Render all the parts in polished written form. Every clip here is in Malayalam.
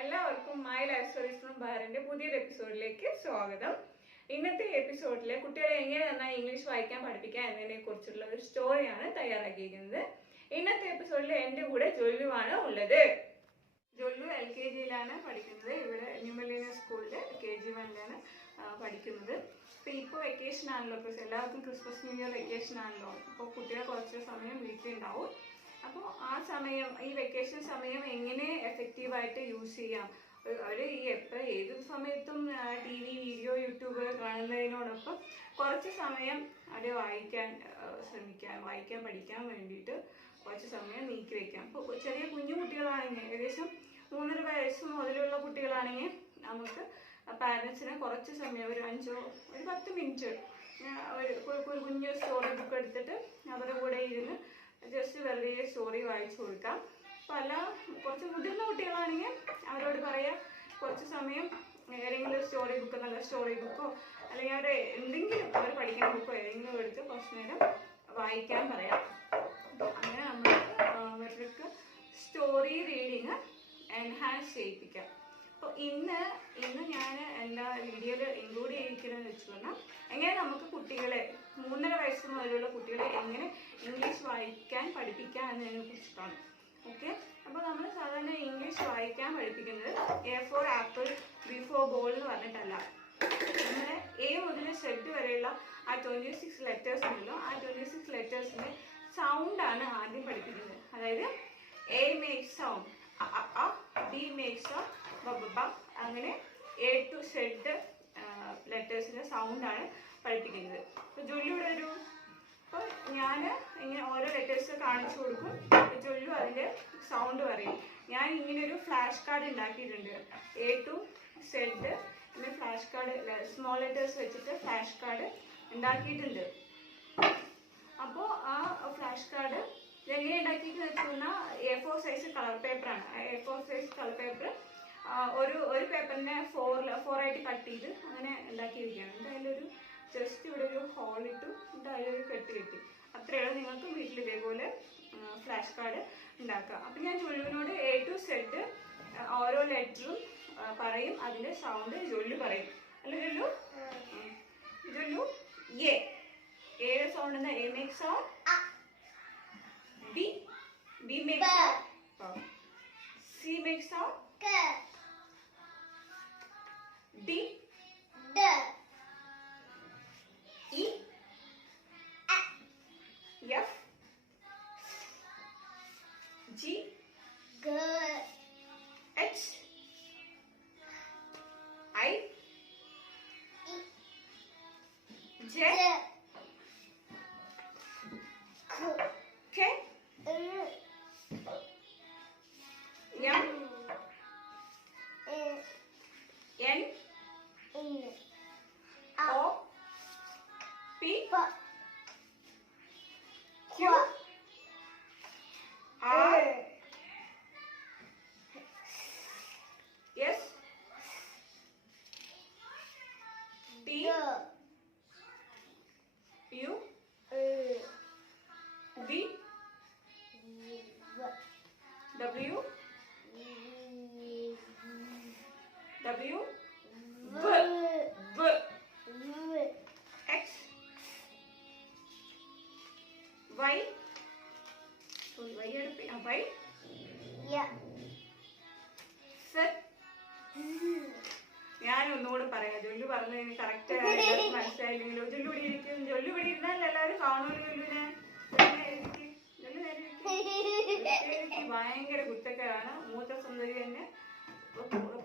എല്ലാവർക്കും മൈ ലൈഫ് സ്റ്റോറീസ് ഫ്രം ബഹറിന്റെ പുതിയൊരു എപ്പിസോഡിലേക്ക് സ്വാഗതം. ഇന്നത്തെ എപ്പിസോഡിൽ കുട്ടികളെ എങ്ങനെ നന്നായി ഇംഗ്ലീഷ് വായിക്കാൻ പഠിപ്പിക്കാം എന്നതിനെ കുറിച്ചുള്ള ഒരു സ്റ്റോറിയാണ് തയ്യാറാക്കിയിരിക്കുന്നത്. ഇന്നത്തെ എപ്പിസോഡിൽ എൻ്റെ കൂടെ ജൊല്ലുവാണ് ഉള്ളത്. ജൊല്ലു LKG-യിലാണ് പഠിക്കുന്നത്. ഇവിടെ ന്യൂ മില്ലേനിയം സ്കൂളിൽ KG1-ലാണ് പഠിക്കുന്നത്. ഇപ്പോൾ വെക്കേഷൻ ആണല്ലോ, എല്ലാവർക്കും ക്രിസ്മസ് ന്യൂ ഇയർ വെക്കേഷൻ ആണല്ലോ. അപ്പോൾ കുട്ടികൾ കുറച്ച് സമയം വീട്ടിലുണ്ടാവും. അപ്പോൾ ആ സമയം, ഈ വെക്കേഷൻ സമയം എങ്ങനെ എഫക്റ്റീവായിട്ട് യൂസ് ചെയ്യാം, അവർ ഈ ഏത് സമയത്തും TV, വീഡിയോ, യൂട്യൂബ് കാണുന്നതിനോടൊപ്പം കുറച്ച് സമയം അത് വായിക്കാൻ പഠിക്കാൻ വേണ്ടിയിട്ട് കുറച്ച് സമയം നീക്കി വയ്ക്കാം. ഇപ്പോൾ ചെറിയ കുഞ്ഞു കുട്ടികളാണെങ്കിൽ, ഏകദേശം 3.5 വയസ്സ് മുതലുള്ള കുട്ടികളാണെങ്കിൽ നമുക്ക് പാരൻസിന് കുറച്ച് സമയം, ഒരു 10 മിനിറ്റ് ഒരു കുഞ്ഞു സ്റ്റോറി ബുക്ക് എടുത്തിട്ട് അവരുടെ കൂടെ ഇരുന്ന് ജസ്റ്റ് വെറുതെ സ്റ്റോറി വായിച്ചു കൊടുക്കാം. കുറച്ച് മുതിർന്ന കുട്ടികളാണെങ്കിൽ അവരോട് പറയാം, കുറച്ച് സമയം ഏതെങ്കിലും സ്റ്റോറി ബുക്ക്, നല്ല സ്റ്റോറി ബുക്കോ അല്ലെങ്കിൽ അവർ എന്തെങ്കിലും അവർ പഠിക്കുന്ന ബുക്കോ ഏതെങ്കിലും എടുത്ത് കുറച്ച് നേരം വായിക്കാൻ പറയാം. അങ്ങനെ നമ്മൾ അവർക്ക് സ്റ്റോറി റീഡിങ് എൻഹാൻസ് ചെയ്യിപ്പിക്കാം. അപ്പോൾ ഇന്ന് ഞാൻ എൻ്റെ വീഡിയോയിൽ ഇൻക്ലൂഡ് ചെയ്തിരിക്കുന്നതെന്ന് വെച്ച് പറഞ്ഞാൽ, എങ്ങനെ നമുക്ക് കുട്ടികളെ 3.5 വയസ്സ് മുതലുള്ള കുട്ടികളെ എങ്ങനെ ഇംഗ്ലീഷ് വായിക്കാൻ പഠിപ്പിക്കാം എന്നതിനെ കുറിച്ചിട്ടാണ്. ഓക്കെ, അപ്പോൾ നമ്മൾ സാധാരണ ഇംഗ്ലീഷ് വായിക്കാൻ പഠിപ്പിക്കുന്നത് A for apple, B for ball എന്ന് പറഞ്ഞിട്ടല്ല. നമ്മൾ A മുതൽ Z വരെയുള്ള ആ 26 ലെറ്റേഴ്സ് ഉണ്ടല്ലോ, ആ 26 ലെറ്റേഴ്സിൻ്റെ സൗണ്ടാണ് ആദ്യം പഠിപ്പിക്കുന്നത്. അതായത് A makes sound, D makes sound, ബ, അങ്ങനെ A to Z ലെറ്റേഴ്സിൻ്റെ സൗണ്ടാണ് പഠിപ്പിക്കുന്നത്. അപ്പോൾ ജൊല്ലിയുടെ ഇപ്പോൾ ഞാൻ ഇങ്ങനെ ഓരോ ലെറ്റേഴ്സ് കാണിച്ചു കൊടുക്കും, ജൊല്ലു അതിൻ്റെ സൗണ്ട് പറയും. ഞാൻ ഇങ്ങനെ ഒരു ഫ്ലാഷ് കാർഡ് ഉണ്ടാക്കിയിട്ടുണ്ട്. A to Z ഇങ്ങനെ ഫ്ലാഷ് കാർഡ്, സ്മോൾ ലെറ്റേഴ്സ് വെച്ചിട്ട് ഫ്ലാഷ് കാർഡ് ഉണ്ടാക്കിയിട്ടുണ്ട്. അപ്പോൾ ആ ഫ്ലാഷ് കാർഡ് എങ്ങനെ ഉണ്ടാക്കിയെന്ന് വെച്ച് കഴിഞ്ഞാൽ A4 സൈസ് കളർ പേപ്പറാണ്. A4 സൈസ് കളർ പേപ്പർ ഒരു പേപ്പറിനെ 4 ആയിട്ട് കട്ട് ചെയ്ത് അങ്ങനെ ഉണ്ടാക്കിയിരിക്കുകയാണ്. എന്തായാലും ജസ്റ്റ് ഇവിടെ ഒരു ഹോൾ ഇട്ടു, അതിലൊരു കെട്ടി. അത്രയുള്ള നിങ്ങൾക്ക് വീട്ടിൽ ഇതേപോലെ ഫ്ലാഷ് കാർഡ് ഉണ്ടാക്കുക. അപ്പം ഞാൻ ജൊല്ലുവിനോട് A to Z ഓരോ ലെറ്ററും പറയും, അതിൻ്റെ സൗണ്ട് ജൊല്ലു പറയും. അല്ല ജൊല്ലു? ജൊല്ലു എയുടെ സൗണ്ട് എന്താ? A makes sound, B makes sound, C makes sound, D, E, F, G, H, I, J, K, M, N, O, P, Q, R, S, T, U, V, W, V, X, Y, Z. ഞാൻ ഒന്നുകൂടെ പറയാം, ജൊല്ലു പറഞ്ഞതിന് കറക്റ്റ് മനസ്സിലായില്ലെങ്കിലോ. ജൊല്ലു ഇവിടെ ഇരിക്കും, ജൊല്ലു ഇവിടെ ഇരുന്നാൽ എല്ലാവരും കാണുമല്ലോ ജൊല്ലുവിനെ. ഭയങ്കര കുറ്റക്കാരാണ്, മൂത്ത സുന്ദരി തന്നെ.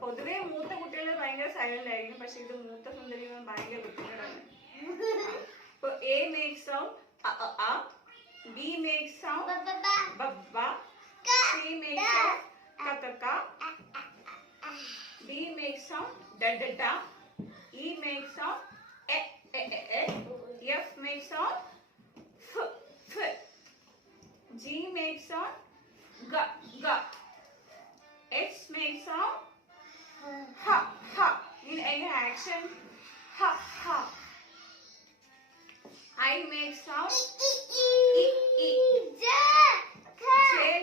പൊതുവെ മൂത്ത കുട്ടികൾ ഭയങ്കര സൈലന്റ് ആയിരിക്കും, പക്ഷെ ഇത് മൂത്ത സുന്ദരി ഭയങ്കര കുറ്റക്കാരാണ്. ഇപ്പൊ A makes sound A, B makes sound ബ, C മേക്സ് സൗണ്ട് ക, D makes sound da, E makes sound e, F makes sound f, G makes sound g, H makes sound ha. In any action, ha. I makes sound e. J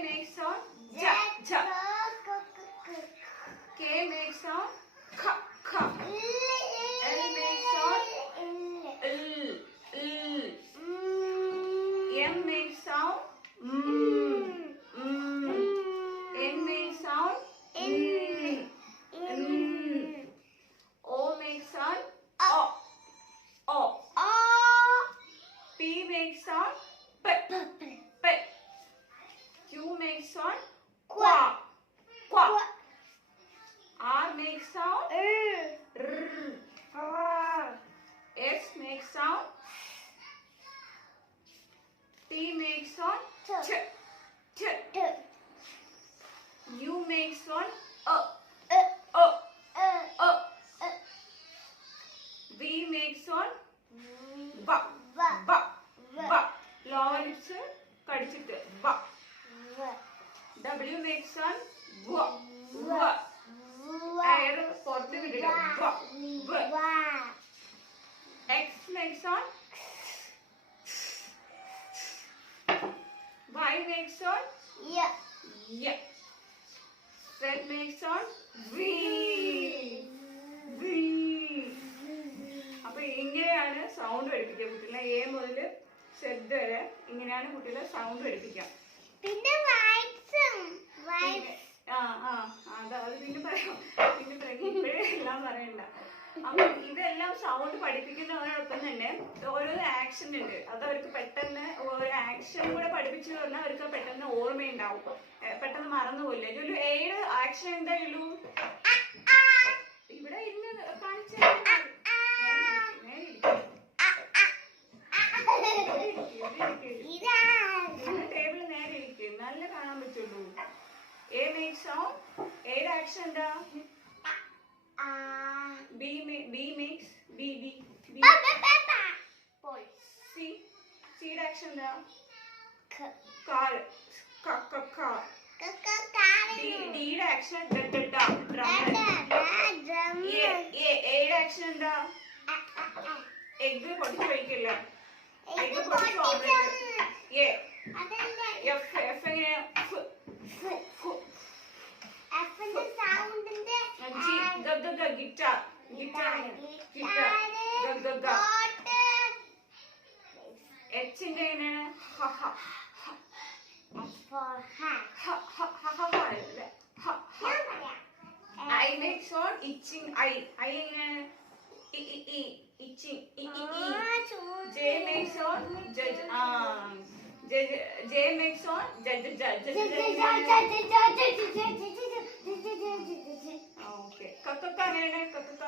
makes sound ja. K W makes sound V. V. Air പുറത്ത് വിട്ടിട്ട് V. X makes sound Y makes sound Y. Z makes sound V. V. അപ്പൊ ഇങ്ങനെയാണ് സൗണ്ട് പഠിപ്പിക്കുക കുട്ടികളെ. എ മുതൽ സെഡ് വരെ ഇങ്ങനെയാണ് കുട്ടികളെ സൗണ്ട് പഠിപ്പിക്കുക. പിന്നെ അത് പിന്നെ പറയാം. ഇപ്പോഴേ എല്ലാം പറയണ്ട. അപ്പൊ ഇതെല്ലാം സൗണ്ട് പഠിപ്പിക്കുന്നതിനോടൊപ്പം തന്നെ ഓരോ ആക്ഷൻ ഉണ്ട്. അത് അവർക്ക് പെട്ടെന്ന് ഒരു ആക്ഷൻ കൂടെ പഠിപ്പിച്ചു പറഞ്ഞാൽ അവർക്ക് പെട്ടെന്ന് ഓർമ്മയുണ്ടാവും, പെട്ടെന്ന് മറന്നുപോയില്ല. ലുലു ഏത് ആക്ഷൻ എന്താ ലുലു? ഇവിടെ ഇന്ന് കാണിച്ച ടേബിള് നേരെ ഇരിക്കും, നല്ല കാണാൻ പറ്റുള്ളൂ. A make sound. ഏത് ആക്ഷൻ എന്താ? B makes B. C. C action da. Car. Car. D action da. Drum. A action da. Egg പൊടിച്ചു കഴിക്കില്ല. Egg പൊടിച്ചു ഓംലെറ്റ്. A. F എങ്ങനെ? Guitar. H എങ്ങനെയാണ്? I make sound itching. I എങ്ങനെയാണ്? Itching. J make sound judge. J make sound judge. Okay. കക്ക എങ്ങനെയാണ്? കക്ക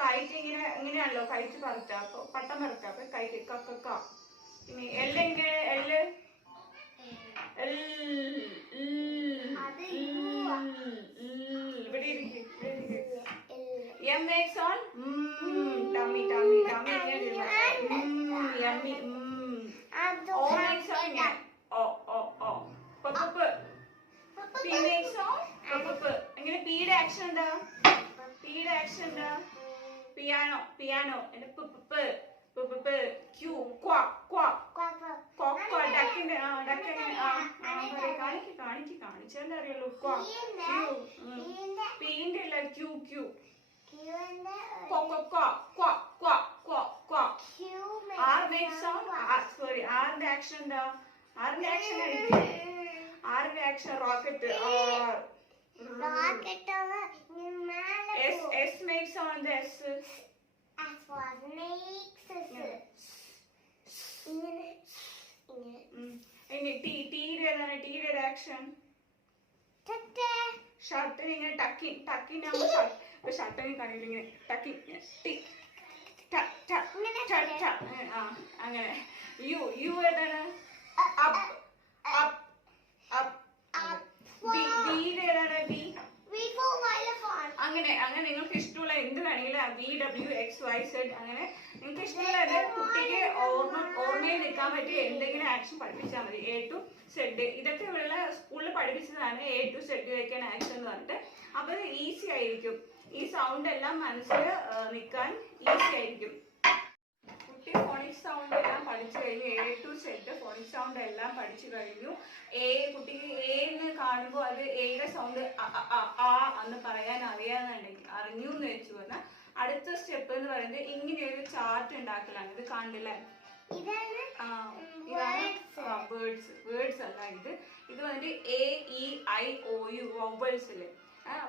കൈറ്റ് ഇങ്ങനെയാണല്ലോ കൈറ്റ് പറത്ത, പട്ടം പറത്ത. അപ്പൊ കൈറ്റ് കക്ക. പിന്നെ എൽ എങ്ങനെ? ഇവിടെ ഇരിക്കും. M makes on tummy. Yummy. O makes on O. Pup. P makes on pup. എങ്ങനെ? പിയുടെ ആക്ഷൻ എന്താ? പിയാനോ. എന്റെ ക്യൂ ക്വാ. ഡക്കിന്റെ കാണിച്ചാലേ അറിയുള്ളൂ. ക്വാ ക്യൂ. പീന്റെ അല്ല ക്യൂ. R make sound. ആറിന്റെ ആക്ഷൻ എന്താ? ആറിന്റെ action rocket. S makes sound. S for snakes. T യുടെ ആക്ഷൻ ഷർട്ടിന് ഇങ്ങനെ ടക്കിൻ ആകുമ്പോ ഷർട്ടിന് കാണില്ല ഇങ്ങനെ ടക്കിങ്. അങ്ങനെ. യു ഏതാണ്? അപ്പ്. അങ്ങനെ നിങ്ങൾക്ക് ഇഷ്ടമുള്ള എന്ത് വേണമെങ്കിലും VWXYZ അങ്ങനെ നിങ്ങൾക്ക് ഇഷ്ടമുള്ള കുട്ടിക്ക് ഓർമ്മയിൽ നിൽക്കാൻ പറ്റിയ എന്തെങ്കിലും ആക്ഷൻ പഠിപ്പിച്ചാൽ മതി. A to Z ഇതൊക്കെ ഉള്ള സ്കൂളിൽ പഠിപ്പിച്ചതാണ്. A to Z വയ്ക്കാൻ ആക്ഷൻ എന്ന് പറഞ്ഞിട്ട്. അപ്പൊ ഈസി ആയിരിക്കും. ഈ സൗണ്ട് എല്ലാം മനസ്സിൽ നിൽക്കാൻ ഈസി ആയിരിക്കും. കുട്ടി ഫോണിക് സൗണ്ട് എല്ലാം പഠിച്ചു കഴിഞ്ഞു. A to Z phonic sound എല്ലാം പഠിച്ചു കഴിഞ്ഞു. കുട്ടിക്ക് A എന്ന് കാണുമ്പോൾ അത് എയുടെ സൗണ്ട് ആ എന്ന് പറയാൻ അറിഞ്ഞു എന്ന് വെച്ച് പറഞ്ഞാൽ അടുത്ത സ്റ്റെപ്പ് എന്ന് പറയുന്നത് ഇങ്ങനെ ഒരു ചാർട്ട് ഉണ്ടാക്കലാണ്. ഇത് കാണില്ലേ? ഇതാണ് വേർഡ്സ് അല്ല ഇത് വന്നിട്ട് AEIOU വൗവൽസ് അല്ലേ?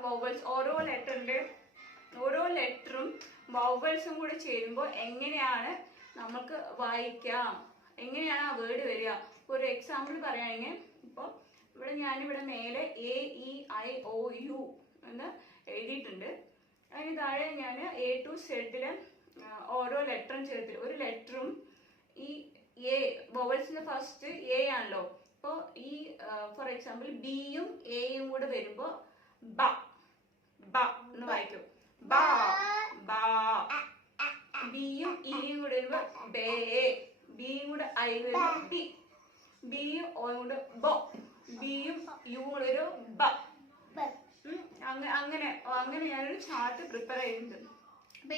വൗവൽസ് ഓരോ ലെറ്ററും വൗവൽസും കൂടെ ചേരുമ്പോൾ എങ്ങനെയാണ് നമുക്ക് വായിക്കാം, എങ്ങനെയാണ് ആ വേർഡ് വരിക? ഒരു എക്സാമ്പിൾ പറയുകയാണെങ്കിൽ ഇപ്പോൾ ഞാനിവിടെ മേലെ AEIOU എന്ന് എഴുതിയിട്ടുണ്ട്. അതിന് താഴെ ഞാൻ A to Z ഓരോ ലെറ്ററും ചേർത്ത് ഒരു ലെറ്ററും ഈ എ വൊവൽസിന്റെ ഫസ്റ്റ് എ ആണല്ലോ. അപ്പോൾ ഈ ഫോർ എക്സാമ്പിൾ ബിയും എയും കൂടെ വരുമ്പോൾ ബ ബ എന്ന് വായിക്കും. ബ ബ. ബിയും ഇയും കൂടെ വരുമ്പോൾ ബേ. ബിയും കൂടെ ഐ വരുമ്പോൾ ബി. ബിയും ഓയും കൂടെ ബോ. ബി ഡിയും യു ഒരു ബ. അങ്ങനെ ഞാനൊരു ചാർട്ട് പ്രിപ്പയർ ചെയ്യുന്നുണ്ട്. അപ്പൊ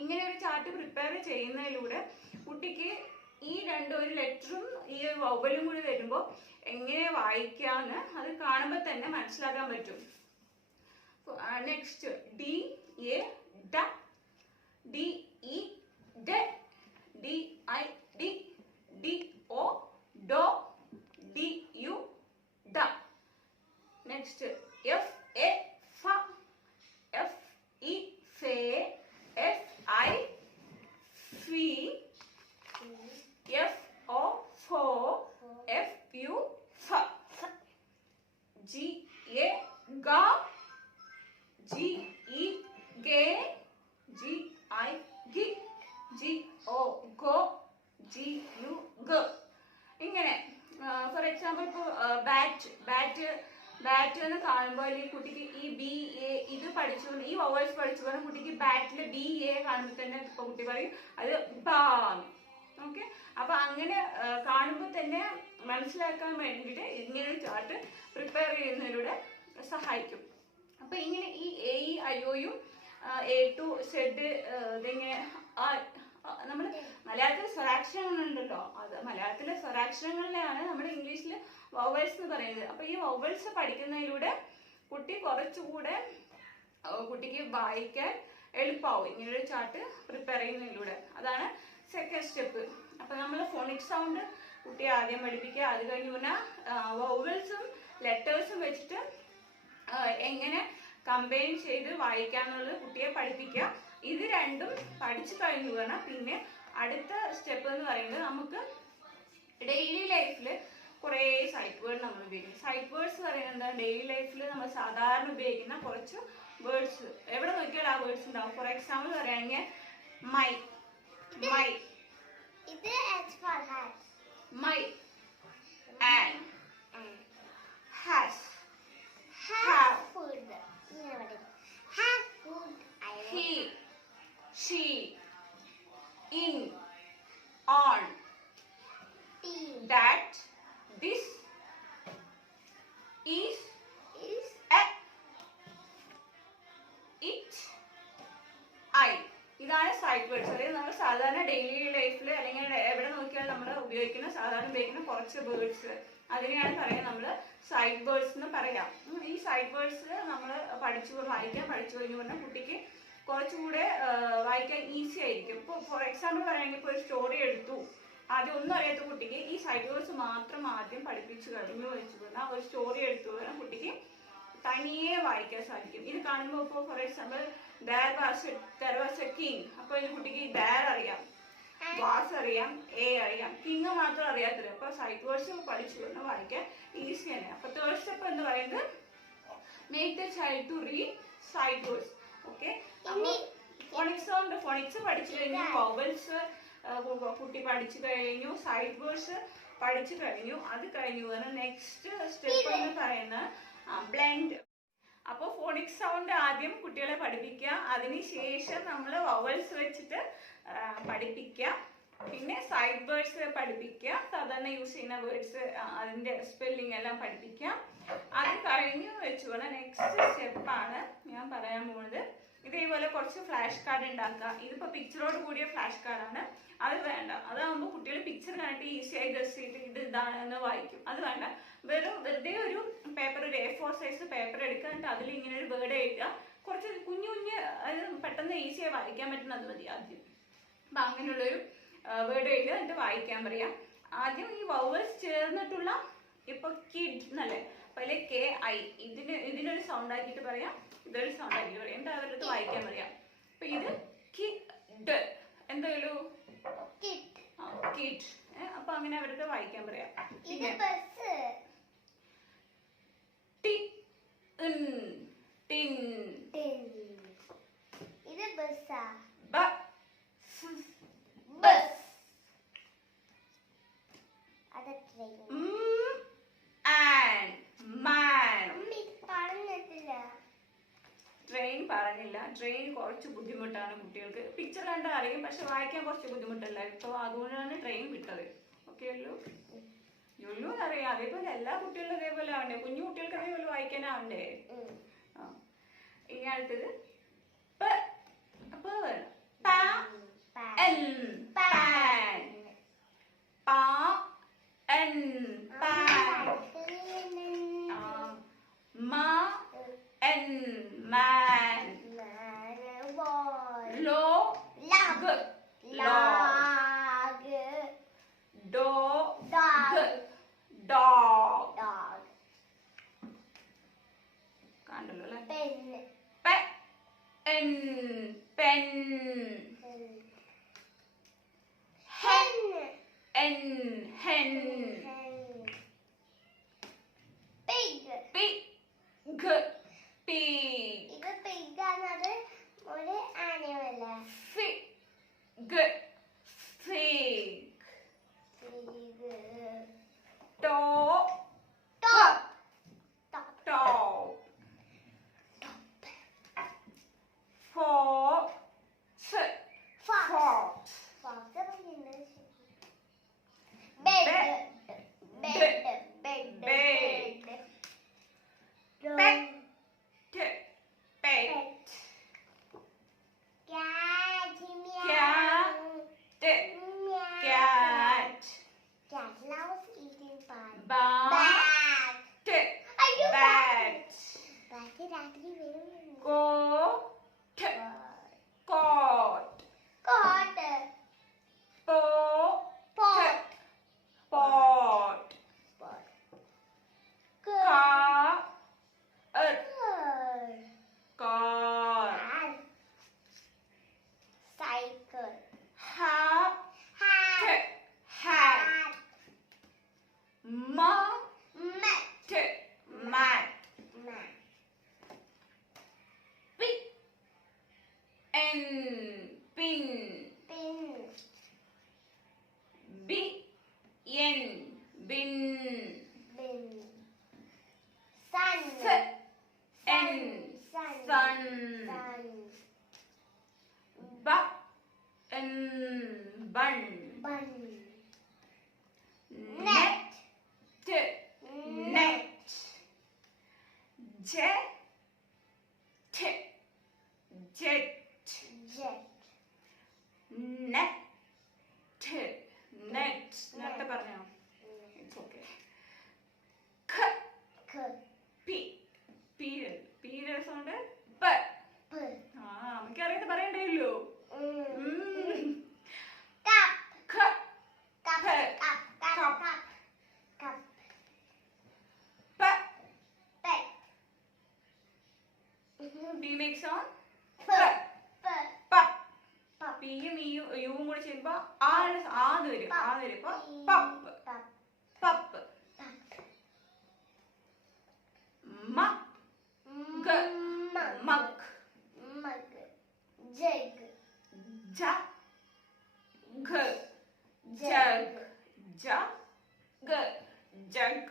ഇങ്ങനെ ഒരു ചാർട്ട് പ്രിപ്പയർ ചെയ്യുന്നതിലൂടെ കുട്ടിക്ക് ഈ ഒരു ലെറ്ററും ഈ വൗവലും കൂടി വരുമ്പോൾ എങ്ങനെ വായിക്കാന്ന് അത് കാണുമ്പോൾ തന്നെ മനസ്സിലാക്കാൻ പറ്റും. നെക്സ്റ്റ് ഡി എ ഡ, ഡി ഇ ഡ, ഡി ഐ ഡി, ഡി ഒ ഡോ, ഡി യു ഡ. നെക്സ്റ്റ് എഫ് എ ഫ, എഫ് ഇ ഫേ, എഫ് ഐ ഫീ, എഫ് ഒ ഫോ, എഫ് യു ഫ, ജി എ ഗ, ജി ഇ ഗേ, ജി ഐ ഗി, ജി ഒ ഗോ, ജി യു ഗ. ഇങ്ങനെ ഫോർ എക്സാമ്പിൾ ഇപ്പോൾ ബാറ്റ് എന്ന് കാണുമ്പോൾ ഈ കുട്ടിക്ക് ഈ ബി എ ഇത് പഠിച്ചുകൊണ്ട് ഈ വോവൽസ് പഠിച്ചുകൊണ്ട് കുട്ടിക്ക് ബാറ്റിൽ ബി എ കാണുമ്പോൾ തന്നെ ഇപ്പൊ കുട്ടി പറയും അത് ബാന്ന്. ഓക്കെ, അപ്പൊ അങ്ങനെ കാണുമ്പോൾ തന്നെ മനസ്സിലാക്കാൻ വേണ്ടിയിട്ട് ഇങ്ങനെ ഒരു ചാർട്ട് പ്രിപ്പയർ ചെയ്യുന്നതിലൂടെ സഹായിക്കും. അപ്പൊ ഇങ്ങനെ ഈ എ ഇ ഐ ഒയും എ ടു സെഡ് ഇതിങ്ങനെ നമ്മൾ മലയാളത്തിലെ സ്വരാക്ഷരങ്ങളുണ്ടല്ലോ, അത് മലയാളത്തിലെ സ്വരാക്ഷരങ്ങളിലാണ് നമ്മൾ ഇംഗ്ലീഷിൽ വൗവൽസ് എന്ന് പറയുന്നത്. അപ്പൊ ഈ വൗവൽസ് പഠിക്കുന്നതിലൂടെ കുട്ടി കുറച്ചുകൂടെ കുട്ടിക്ക് വായിക്കാൻ എളുപ്പമാവും ഇങ്ങനൊരു ചാർട്ട് പ്രിപ്പയർ ചെയ്യുന്നതിലൂടെ. അതാണ് സെക്കൻഡ് സ്റ്റെപ്പ്. അപ്പൊ നമ്മൾ ഫോണിക് സൗണ്ട് കുട്ടിയെ ആദ്യം പഠിപ്പിക്കുക. അത് കഴിഞ്ഞ് പിന്നെ വൗവൽസും ലെറ്റേഴ്സും വെച്ചിട്ട് എങ്ങനെ കമ്പൈൻ ചെയ്ത് വായിക്കാന്നുള്ളത് കുട്ടിയെ പഠിപ്പിക്കുക. ഇത് രണ്ടും പഠിച്ചു കഴിഞ്ഞു വേണം പിന്നെ അടുത്ത സ്റ്റെപ്പ് എന്ന് പറയുന്നത് നമുക്ക് ഡെയിലി ലൈഫിൽ കുറേ സൈറ്റ് വേർഡ് നമ്മൾ ഉപയോഗിക്കും. സൈറ്റ് വേർഡ്സ് പറയുന്നത് എന്താ, ഡെയിലി ലൈഫിൽ നമ്മൾ സാധാരണ ഉപയോഗിക്കുന്ന കുറച്ച് വേർഡ്സ് എവിടെ നോക്കിയാൽ ആ വേർഡ്സ് ഉണ്ടാവും. ഫോർ എക്സാമ്പിൾ പറയുകയാണെങ്കിൽ my, my, my, and, has, have, he, she, in, on, that, this, is, at, it, I. ഇതാണ് സൈറ്റ് വേർഡ്സ്. അതായത് നമ്മൾ സാധാരണ ഡെയിലി ലൈഫിൽ അല്ലെങ്കിൽ എവിടെ നോക്കിയാൽ നമ്മൾ സാധാരണ ഉപയോഗിക്കുന്ന കുറച്ച് വേർഡ്സ്, അതിനെയാണ് പറയാം നമ്മൾ സൈറ്റ് വേർഡ്സ് എന്ന് പറയാം. ഈ സൈറ്റ് വേർഡ്സ് നമ്മൾ വായിക്കാൻ പഠിച്ചു കഴിഞ്ഞു പറഞ്ഞാൽ കുട്ടിക്ക് കുറച്ചുകൂടെ വായിക്കാൻ ഈസി ആയിരിക്കും. ഇപ്പോൾ ഫോർ എക്സാമ്പിൾ പറയുകയാണെങ്കിൽ ഇപ്പോൾ ഒരു സ്റ്റോറി എടുത്തു, ആദ്യം ഒന്നും അറിയാത്ത കുട്ടിക്ക് ഈ സൈറ്റ് വേർഡ്സ് മാത്രം ആദ്യം പഠിപ്പിച്ചു കഴിഞ്ഞു വെച്ചു പറഞ്ഞാൽ ഒരു സ്റ്റോറി എടുത്തു പറഞ്ഞാൽ കുട്ടിക്ക് തനിയെ വായിക്കാൻ സാധിക്കും. ഇത് കാണുമ്പോൾ ഇപ്പോൾ for example there was a king, അപ്പോൾ ഈ കുട്ടിക്ക് there അറിയാം, was അറിയാം, എ അറിയാം, കിങ് മാത്രം അറിയാത്തത്. അപ്പൊ സൈറ്റ് വേർഡ്സ് പഠിച്ചു കഴിഞ്ഞാൽ വായിക്കാൻ ഈസിയാണ്. അപ്പൊ തേർഡ് സ്റ്റെപ്പ് എന്ന് പറയുന്നത് make the child to read sight words. Okay, phonics പഠിച്ചു കഴിഞ്ഞു, വവൽസ് കുട്ടി പഠിച്ചു കഴിഞ്ഞു, സൈറ്റ് വേർഡ്സ് പഠിച്ചു കഴിഞ്ഞു. അത് കഴിഞ്ഞു നെക്സ്റ്റ് സ്റ്റെപ്പ് എന്ന് പറയുന്നത് ബ്ലെൻഡ്. അപ്പോൾ ഫോണിക് സൗണ്ട് ആദ്യം കുട്ടികളെ പഠിപ്പിക്കുക, അതിനുശേഷം നമ്മൾ വവൽസ് വെച്ചിട്ട് പഠിപ്പിക്കുക, പിന്നെ സൈഡ് വേർഡ്സ് പഠിപ്പിക്കുക, സാധാരണ യൂസ് ചെയ്യുന്ന വേർഡ്സ് അതിന്റെ സ്പെല്ലിംഗ് എല്ലാം പഠിപ്പിക്കുക. അത് കഴിഞ്ഞു വെച്ചു കൊണ്ട് നെക്സ്റ്റ് സ്റ്റെപ്പാണ് ഞാൻ പറയാൻ പോകുന്നത്. ഇതേപോലെ കുറച്ച് ഫ്ലാഷ് കാർഡ് ഉണ്ടാക്കുക. ഇതിപ്പോ പിക്ചറോട് കൂടിയ ഫ്ലാഷ് കാർഡാണ്, അത് വേണ്ട. അതാകുമ്പോൾ കുട്ടികൾ പിക്ചർ കണ്ടിട്ട് ഈസിയായി ഗസ് ചെയ്തിട്ട് ഇത് ഇതാണെന്ന് വായിക്കും. അത് വേണ്ട, വെറുതെ ഒരു പേപ്പർ, ഒരു A4 സൈസ് പേപ്പർ എടുക്കുക, എന്നിട്ട് അതിൽ ഇങ്ങനെ ഒരു വേർഡ് എഴുതുക. കുറച്ച് കുഞ്ഞു അത് പെട്ടെന്ന് ഈസിയായി വായിക്കാൻ പറ്റുന്നത് മതി ആദ്യം. അപ്പൊ അങ്ങനെയുള്ളൊരു വേർഡ് എഴുതുക, എന്നിട്ട് വായിക്കാൻ പറയാം. ആദ്യം ഈ വവൽസ് ചേർന്നിട്ടുള്ള, ഇപ്പൊ കിഡ് എന്നല്ലേ, അപ്പൊ അതിലെ KI ഇതിനൊരു സൗണ്ട് ആക്കിയിട്ട് പറയാം, ഇതൊരു സൗണ്ട് ആക്കിയിട്ട് പറയാം, എന്നിട്ട് അവരുടെ അടുത്ത് വായിക്കാൻ പറയാം. അപ്പൊ ഇത് കിഡ് എന്തായാലും കിഡ്, അപ്പൊ അങ്ങനെ അവരുടെ വായിക്കാൻ പറയാം. പിന്നെ ടിൻ, ഇത് ബസ്സാ, ബസ്, അത് ട്രെയിൻ, ആൻഡ് മാൻ. ട്രെയിൻ പറഞ്ഞില്ല, ട്രെയിൻ കുറച്ച് ബുദ്ധിമുട്ടാണ് കുട്ടികൾക്ക്. പിക്ചർ കണ്ടാൽ അറിയും, പക്ഷെ വായിക്കാൻ കുറച്ച് ബുദ്ധിമുട്ടല്ല. ഇപ്പൊ അതുകൊണ്ടാണ് ട്രെയിൻ വിട്ടത്. ഓക്കെ അല്ലോ, ജുല്ലു അറിയാം. അതേപോലെ എല്ലാ കുട്ടികളും അതേപോലെ ആവണ്ടേ, കുഞ്ഞു കുട്ടികൾക്ക് അതേപോലെ വായിക്കാനാവണ്ടേ. ഇനി അടുത്തത് പ വേണം. പാൻ പാൻ പാൻ മാൻ മാൻ ലോഗ് ഡോഗ് കണ്ടല്ലോ അല്ലേ. Pen pen hen hen pig pig pig ഇത് pig ആണത് ഒരു animal fig fig top top top fox fox bed bed bed bed bed pet pet cat cat cat cat loves eating pie bat bat രാത്രി വരും goat coat coat pot pot pot car car cycle hat hat hat mat mat mat mat pin pin pin bin bin bin sun sun sun bun bun bun net net jet jet jet net net നേരത്തെ പറഞ്ഞോ. It's okay. പീരിയഡ് സൗണ്ട് പ. ആ നമുക്കറിയാതെ പറയണ്ടല്ലോ. P makes sound പിയും യുവും കൂടെ ചെയ്യുമ്പോ ആന്ന് വരും. ഇപ്പൊ pup pup mug mug jug jug jug jug jug.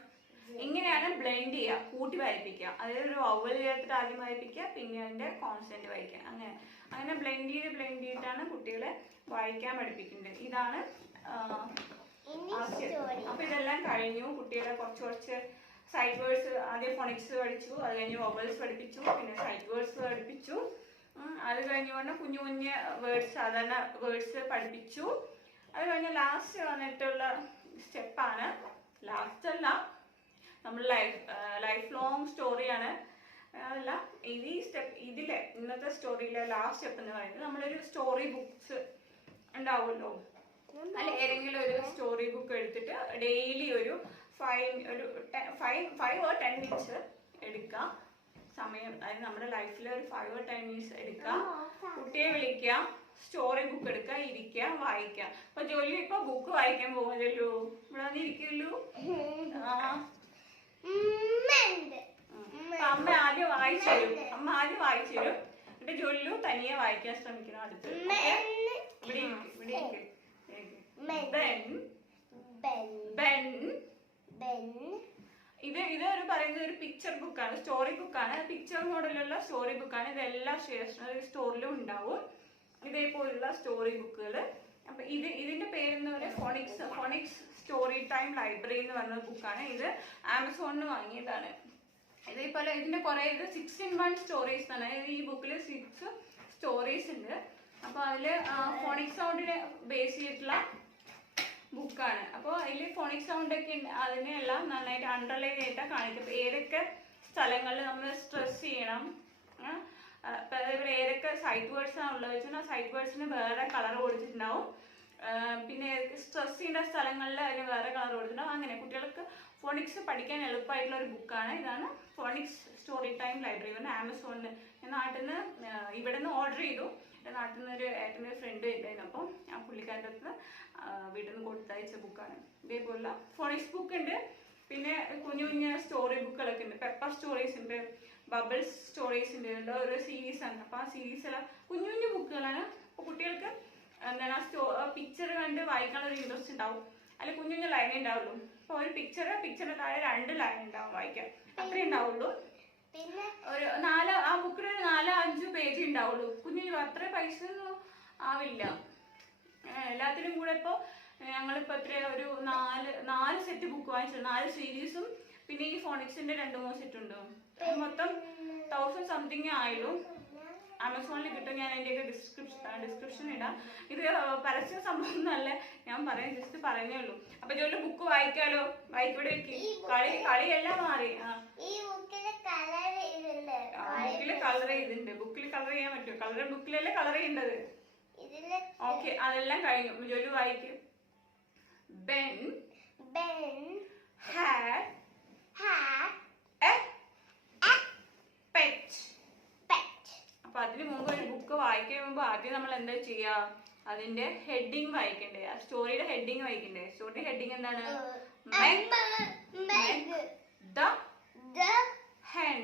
ഇങ്ങനെയാണ് ബ്ലെൻഡ് ചെയ്യുക, കൂട്ടി വായിപ്പിക്കുക. അതായത് ഒരു വവ്വൽ ചേർത്തിട്ട് ആദ്യം വായിപ്പിക്കുക, പിന്നെ അതിന്റെ കോൺസ്റ്റന്റ് വായിക്കുക. അങ്ങനെ ബ്ലെൻഡ് ചെയ്തിട്ടാണ് കുട്ടികളെ വായിക്കാൻ പഠിപ്പിക്കുന്നത്. ഇതാണ് അപ്പൊ ഇതെല്ലാം കഴിഞ്ഞു. കുട്ടികളെ കുറച്ച് സൈഡ് വേർഡ്സ്, ആദ്യം ഫോണിക്സ് പഠിച്ചു, അത് കഴിഞ്ഞ് വവൽസ് പഠിപ്പിച്ചു, പിന്നെ സൈഡ് വേർഡ്സ് പഠിപ്പിച്ചു. അത് കഴിഞ്ഞുകൊണ്ട് കുഞ്ഞു വേർഡ്സ്, സാധാരണ വേർഡ്സ് പഠിപ്പിച്ചു. അത് കഴിഞ്ഞ് ലാസ്റ്റ് വന്നിട്ടുള്ള സ്റ്റെപ്പാണ്, ലാസ്റ്റ് അല്ല, നമ്മൾ ലൈഫ് ലോങ് സ്റ്റോറിയാണ്. അല്ല ഇതിലെ ഇന്നത്തെ സ്റ്റോറിയിലെ ലാസ്റ്റ് സ്റ്റെപ്പ് എന്ന് പറയുന്നത്, നമ്മളൊരു സ്റ്റോറി ബുക്സ് ഉണ്ടാവുമല്ലോ, അല്ല ഏതെങ്കിലും ഒരു സ്റ്റോറി ബുക്ക് എടുത്തിട്ട് ഡെയിലി ഒരു 5 or 10 മിനിറ്റ്സ് എടുക്കുക സമയം. അതായത് നമ്മുടെ ലൈഫിൽ ഒരു 5 or 10 മിനിറ്റ്സ് എടുക്കുക, കുട്ടിയെ വിളിക്കുക, സ്റ്റോറി ബുക്ക് എടുക്കുക, ഇരിക്കുക, വായിക്കുക. അപ്പൊ ജോലി ഇപ്പൊ ബുക്ക് വായിക്കാൻ പോകുന്നല്ലോ, ഇവിടെ വന്ന് ഇരിക്കുമല്ലോ. അമ്മ ആദ്യം വായിച്ചു തരും, എന്നിട്ട് ജോലിലു തനിയെ വായിക്കാൻ ശ്രമിക്കണം. അടുത്ത് ഇതൊരു പറയുന്നത് ഒരു പിക്ചർ ബുക്കാണ്, സ്റ്റോറി ബുക്കാണ്, പിക്ചർ മോഡലുള്ള സ്റ്റോറി ബുക്കാണ്. ഇതെല്ലാ സ്റ്റേഷനറി സ്റ്റോറിലും ഉണ്ടാവും ഇതേപോലുള്ള സ്റ്റോറി ബുക്കുകൾ. അപ്പൊ ഇതിന്റെ പേരെന്ന് പറയുന്നത് ഫോണിക്സ് സ്റ്റോറി ടൈം ലൈബ്രറി എന്ന് പറഞ്ഞ ബുക്കാണ്. ഇത് ആമസോണിൽ നിന്ന് വാങ്ങിയതാണ്. ഇതേപോലെ ഇതിന്റെ കുറെ ഇത് 6-in-1 സ്റ്റോറീസ് ആണ്. ഈ ബുക്കിൽ 6 സ്റ്റോറീസ് ഉണ്ട്. അപ്പൊ അതില് ഫോണിക് സൗണ്ടിനെ ബേസ് ചെയ്തിട്ടുള്ള ബുക്കാണ്. അപ്പോൾ അതിൽ ഫോണിക് സൗണ്ട് ഒക്കെ അതിനെല്ലാം നന്നായിട്ട് അണ്ടർലൈൻ ആയിട്ടാണ് കാണിക്കും. ഏതൊക്കെ സ്ഥലങ്ങളിൽ നമ്മൾ സ്ട്രെസ് ചെയ്യണം, അതേപോലെ ഏതൊക്കെ സൈറ്റ് വേർഡ്സ് ആണ് ഉള്ളത് വെച്ചാൽ ആ സൈറ്റ് വേർഡ്സിന് വേറെ കളർ കൊടുത്തിട്ടുണ്ടാവും. പിന്നെ സ്ട്രെസ് ചെയ്യുന്ന സ്ഥലങ്ങളിൽ അതിന് വേറെ കളർ കൊടുത്തിട്ടുണ്ടാവും. അങ്ങനെ കുട്ടികൾക്ക് ഫോണിക്സ് പഠിക്കാൻ എളുപ്പമായിട്ടുള്ള ഒരു ബുക്കാണ്. ഇതാണ് ഫോണിക്സ് സ്റ്റോറി ടൈം ലൈബ്രറി പറഞ്ഞാൽ ആമസോണിൽ. ഞാൻ നാട്ടിൽ നിന്ന് ഇവിടെ നിന്ന് ഓർഡർ ചെയ്തു. എൻ്റെ നാട്ടിൽ നിന്ന് ഒരു ഏട്ടൻ്റെ ഫ്രണ്ട് ഉണ്ടായിരുന്നു. അപ്പം ആ പുള്ളിക്കാരുടെ അടുത്ത് വീട്ടിൽ നിന്ന് കൊടുത്തയച്ച ബുക്കാണ്. ഇതേപോലുള്ള ഫോണിക്സ് ബുക്ക് ഉണ്ട്. പിന്നെ കുഞ്ഞു കുഞ്ഞു സ്റ്റോറി ബുക്കുകളൊക്കെ ഉണ്ട്. പെപ്പർ സ്റ്റോറീസ് ഉണ്ട്, ബബിൾസ് സ്റ്റോറീസ് ഉണ്ട്. ഇതെല്ലാം ഓരോ സീരീസാണ്. അപ്പോൾ ആ സീരീസെല്ലാം കുഞ്ഞു കുഞ്ഞു ബുക്കുകളാണ്. അപ്പോൾ കുട്ടികൾക്ക് എന്താണ് ആ പിക്ചർ കണ്ട് വായിക്കാനുള്ള ഒരു ഇൻട്രസ്റ്റ് ഉണ്ടാവും. അതിൽ കുഞ്ഞു കുഞ്ഞു ലൈനേ ഉണ്ടാവുള്ളൂ. അപ്പോൾ ഒരു പിക്ചറിന് താഴെ 2 ലൈൻ ഉണ്ടാവും വായിക്കാൻ, അത്രേ ഉണ്ടാവുള്ളൂ. ഒരു ആ ബുക്കിൽ ഒരു 4-5 പേജ് ഉണ്ടാവുള്ളൂ. കുഞ്ഞു അത്ര പൈസ ഒന്നും ആവില്ല. എല്ലാത്തിനും കൂടെ ഇപ്പോൾ ഞങ്ങളിപ്പോൾ എത്ര ഒരു 4 സെറ്റ് ബുക്ക് വാങ്ങിച്ചിട്ടുണ്ട്. 4 സീരീസും പിന്നെ ഈ ഫോണിക്സിന്റെ 2-3 സെറ്റ് ഉണ്ട്. മൊത്തം 1000 സംതിങ് ആയുള്ളൂ. ആമസോണിൽ കിട്ടും. ഞാൻ അതിൻ്റെയൊക്കെ ഡിസ്ക്രിപ്ഷൻ ഇടാം. ഇത് പരസ്യ സംഭവം ഒന്നല്ല, ഞാൻ പറയാം, ജസ്റ്റ് പറഞ്ഞേ ഉള്ളൂ. അപ്പൊ ജോലി ബുക്ക് വായിക്കാലോ, വായിക്കൂടെ വെക്ക്. കളിയെല്ലാം മാറി. ബുക്കില് കളർ ചെയ്തിട്ടുണ്ട്. ബുക്കിൽ കളർ ചെയ്യാൻ പറ്റും. ബുക്കിലല്ലേ കളർ ചെയ്യേണ്ടത്. ഓക്കെ, അതെല്ലാം കഴിഞ്ഞു. ജോലി വായിക്കും. Ben had a pet. അപ്പൊ അതിന് മുമ്പ് ഒരു ബുക്ക് വായിക്കുന്നതിന് മുമ്പ് ആദ്യം നമ്മൾ എന്താ ചെയ്യാ, അതിന്റെ ഹെഡിങ് വായിക്കണ്ടേ, ആ സ്റ്റോറിയുടെ ഹെഡിങ് വായിക്കണ്ടേ. സ്റ്റോറിയുടെ ഹെഡിങ് എന്താണ്? The hen.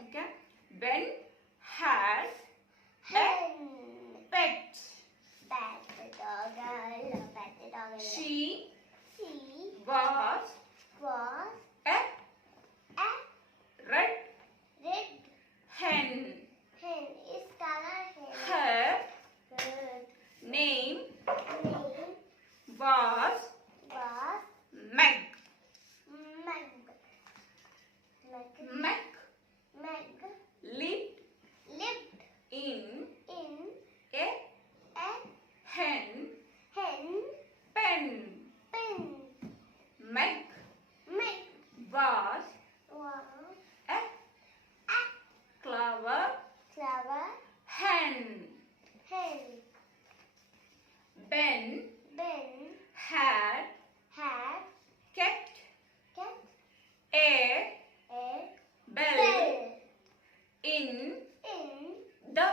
Okay. Ben has a pet. She was a red hen. Is color Her name was Meg. Meg lived in a hen pen. Meg was a clever hen. Ben had kept a bell in the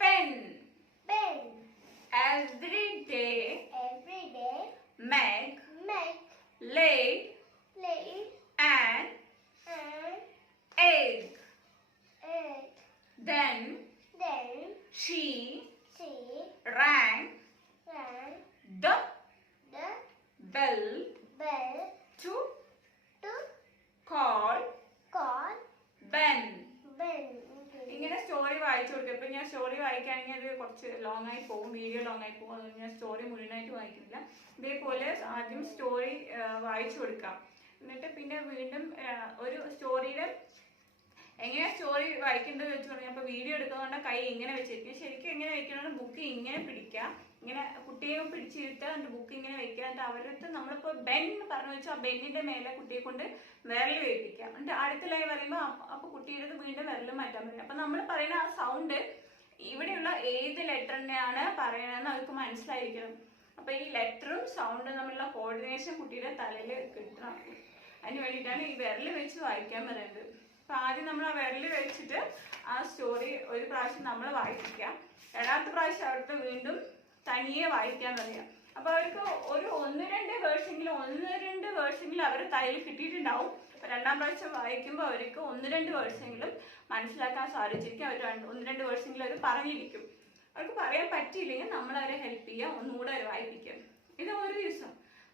pen. Every day Meg laid an egg. Then she rang the bell to call Ben. ഇങ്ങനെ സ്റ്റോറി വായിച്ചു കൊടുക്കും. ഇപ്പൊ ഞാൻ സ്റ്റോറി വായിക്കുകയാണെങ്കിൽ അത് കുറച്ച് ലോങ് ആയി പോകും, വീഡിയോ ലോങ് ആയി പോകും. അതുകൊണ്ട് ഞാൻ സ്റ്റോറി മുഴുവനായിട്ട് വായിക്കുന്നില്ല. ഇതേപോലെ ആദ്യം സ്റ്റോറി വായിച്ചു കൊടുക്കാം. എന്നിട്ട് പിന്നെ വീണ്ടും ഒരു സ്റ്റോറിയുടെ എങ്ങനെയാ സ്റ്റോറി വായിക്കേണ്ടത് വെച്ച് പറഞ്ഞാൽ ഇപ്പൊ വീഡിയോ എടുക്കുന്നതുകൊണ്ട് കൈ ഇങ്ങനെ വെച്ചിരിക്കും. ശരിക്കും എങ്ങനെ വെക്കണമെന്ന് ബുക്ക് ഇങ്ങനെ പിടിക്കാം, ഇങ്ങനെ കുട്ടിയെ പിടിച്ചിരുത്താൻ ബുക്ക് ഇങ്ങനെ വെക്കുക. എന്നിട്ട് അവരടുത്ത് നമ്മളിപ്പോൾ ബെൻ എന്ന് പറഞ്ഞു വെച്ചാൽ ആ ബെന്നിന്റെ മേലെ കുട്ടിയെ കൊണ്ട് വിരൽ വേപ്പിക്കാം. എന്നിട്ട് അടുത്ത ലൈൻ പറയുമ്പോൾ അപ്പൊ കുട്ടിയുടെ വീണ്ടും വിരൽ മാറ്റാൻ പറ്റും. അപ്പൊ നമ്മൾ പറയുന്ന ആ സൗണ്ട് ഇവിടെയുള്ള ഏത് ലെറ്ററിനെയാണ് പറയണതെന്ന് അവർക്ക് മനസ്സിലായിരിക്കണം. അപ്പൊ ഈ ലെറ്ററും സൗണ്ടും തമ്മിലുള്ള കോർഡിനേഷൻ കുട്ടിയുടെ തലയിൽ കിട്ടണം. അതിന് വേണ്ടിയിട്ടാണ് ഈ വിരൽ വെച്ച് വായിക്കാൻ പറയുന്നത്. അപ്പൊ ആദ്യം നമ്മൾ ആ വിരൽ വെച്ചിട്ട് ആ സ്റ്റോറി ഒരു പ്രാവശ്യം നമ്മൾ വായിപ്പിക്കാം. രണ്ടാമത്തെ പ്രാവശ്യം അവിടുത്തെ വീണ്ടും തനിയെ വായിക്കാൻ പറയാം. അപ്പൊ അവർക്ക് ഒരു 1-2 വേർഷെങ്കിലും അവരുടെ തലയിൽ കിട്ടിയിട്ടുണ്ടാവും. അപ്പൊ രണ്ടാം പ്രാവശ്യം വായിക്കുമ്പോൾ അവർക്ക് 1-2 വേർഷെങ്കിലും മനസ്സിലാക്കാൻ സാധിച്ചിരിക്കും. അവർ 1-2 വേർഷെങ്കിലും അവർ പറഞ്ഞിരിക്കും. അവർക്ക് പറയാൻ പറ്റിയില്ലെങ്കിൽ നമ്മൾ അവരെ ഹെൽപ്പ് ചെയ്യുക, ഒന്നുകൂടെ അവർ വായിപ്പിക്കാം. ഇത് ഒരു ദിവസം.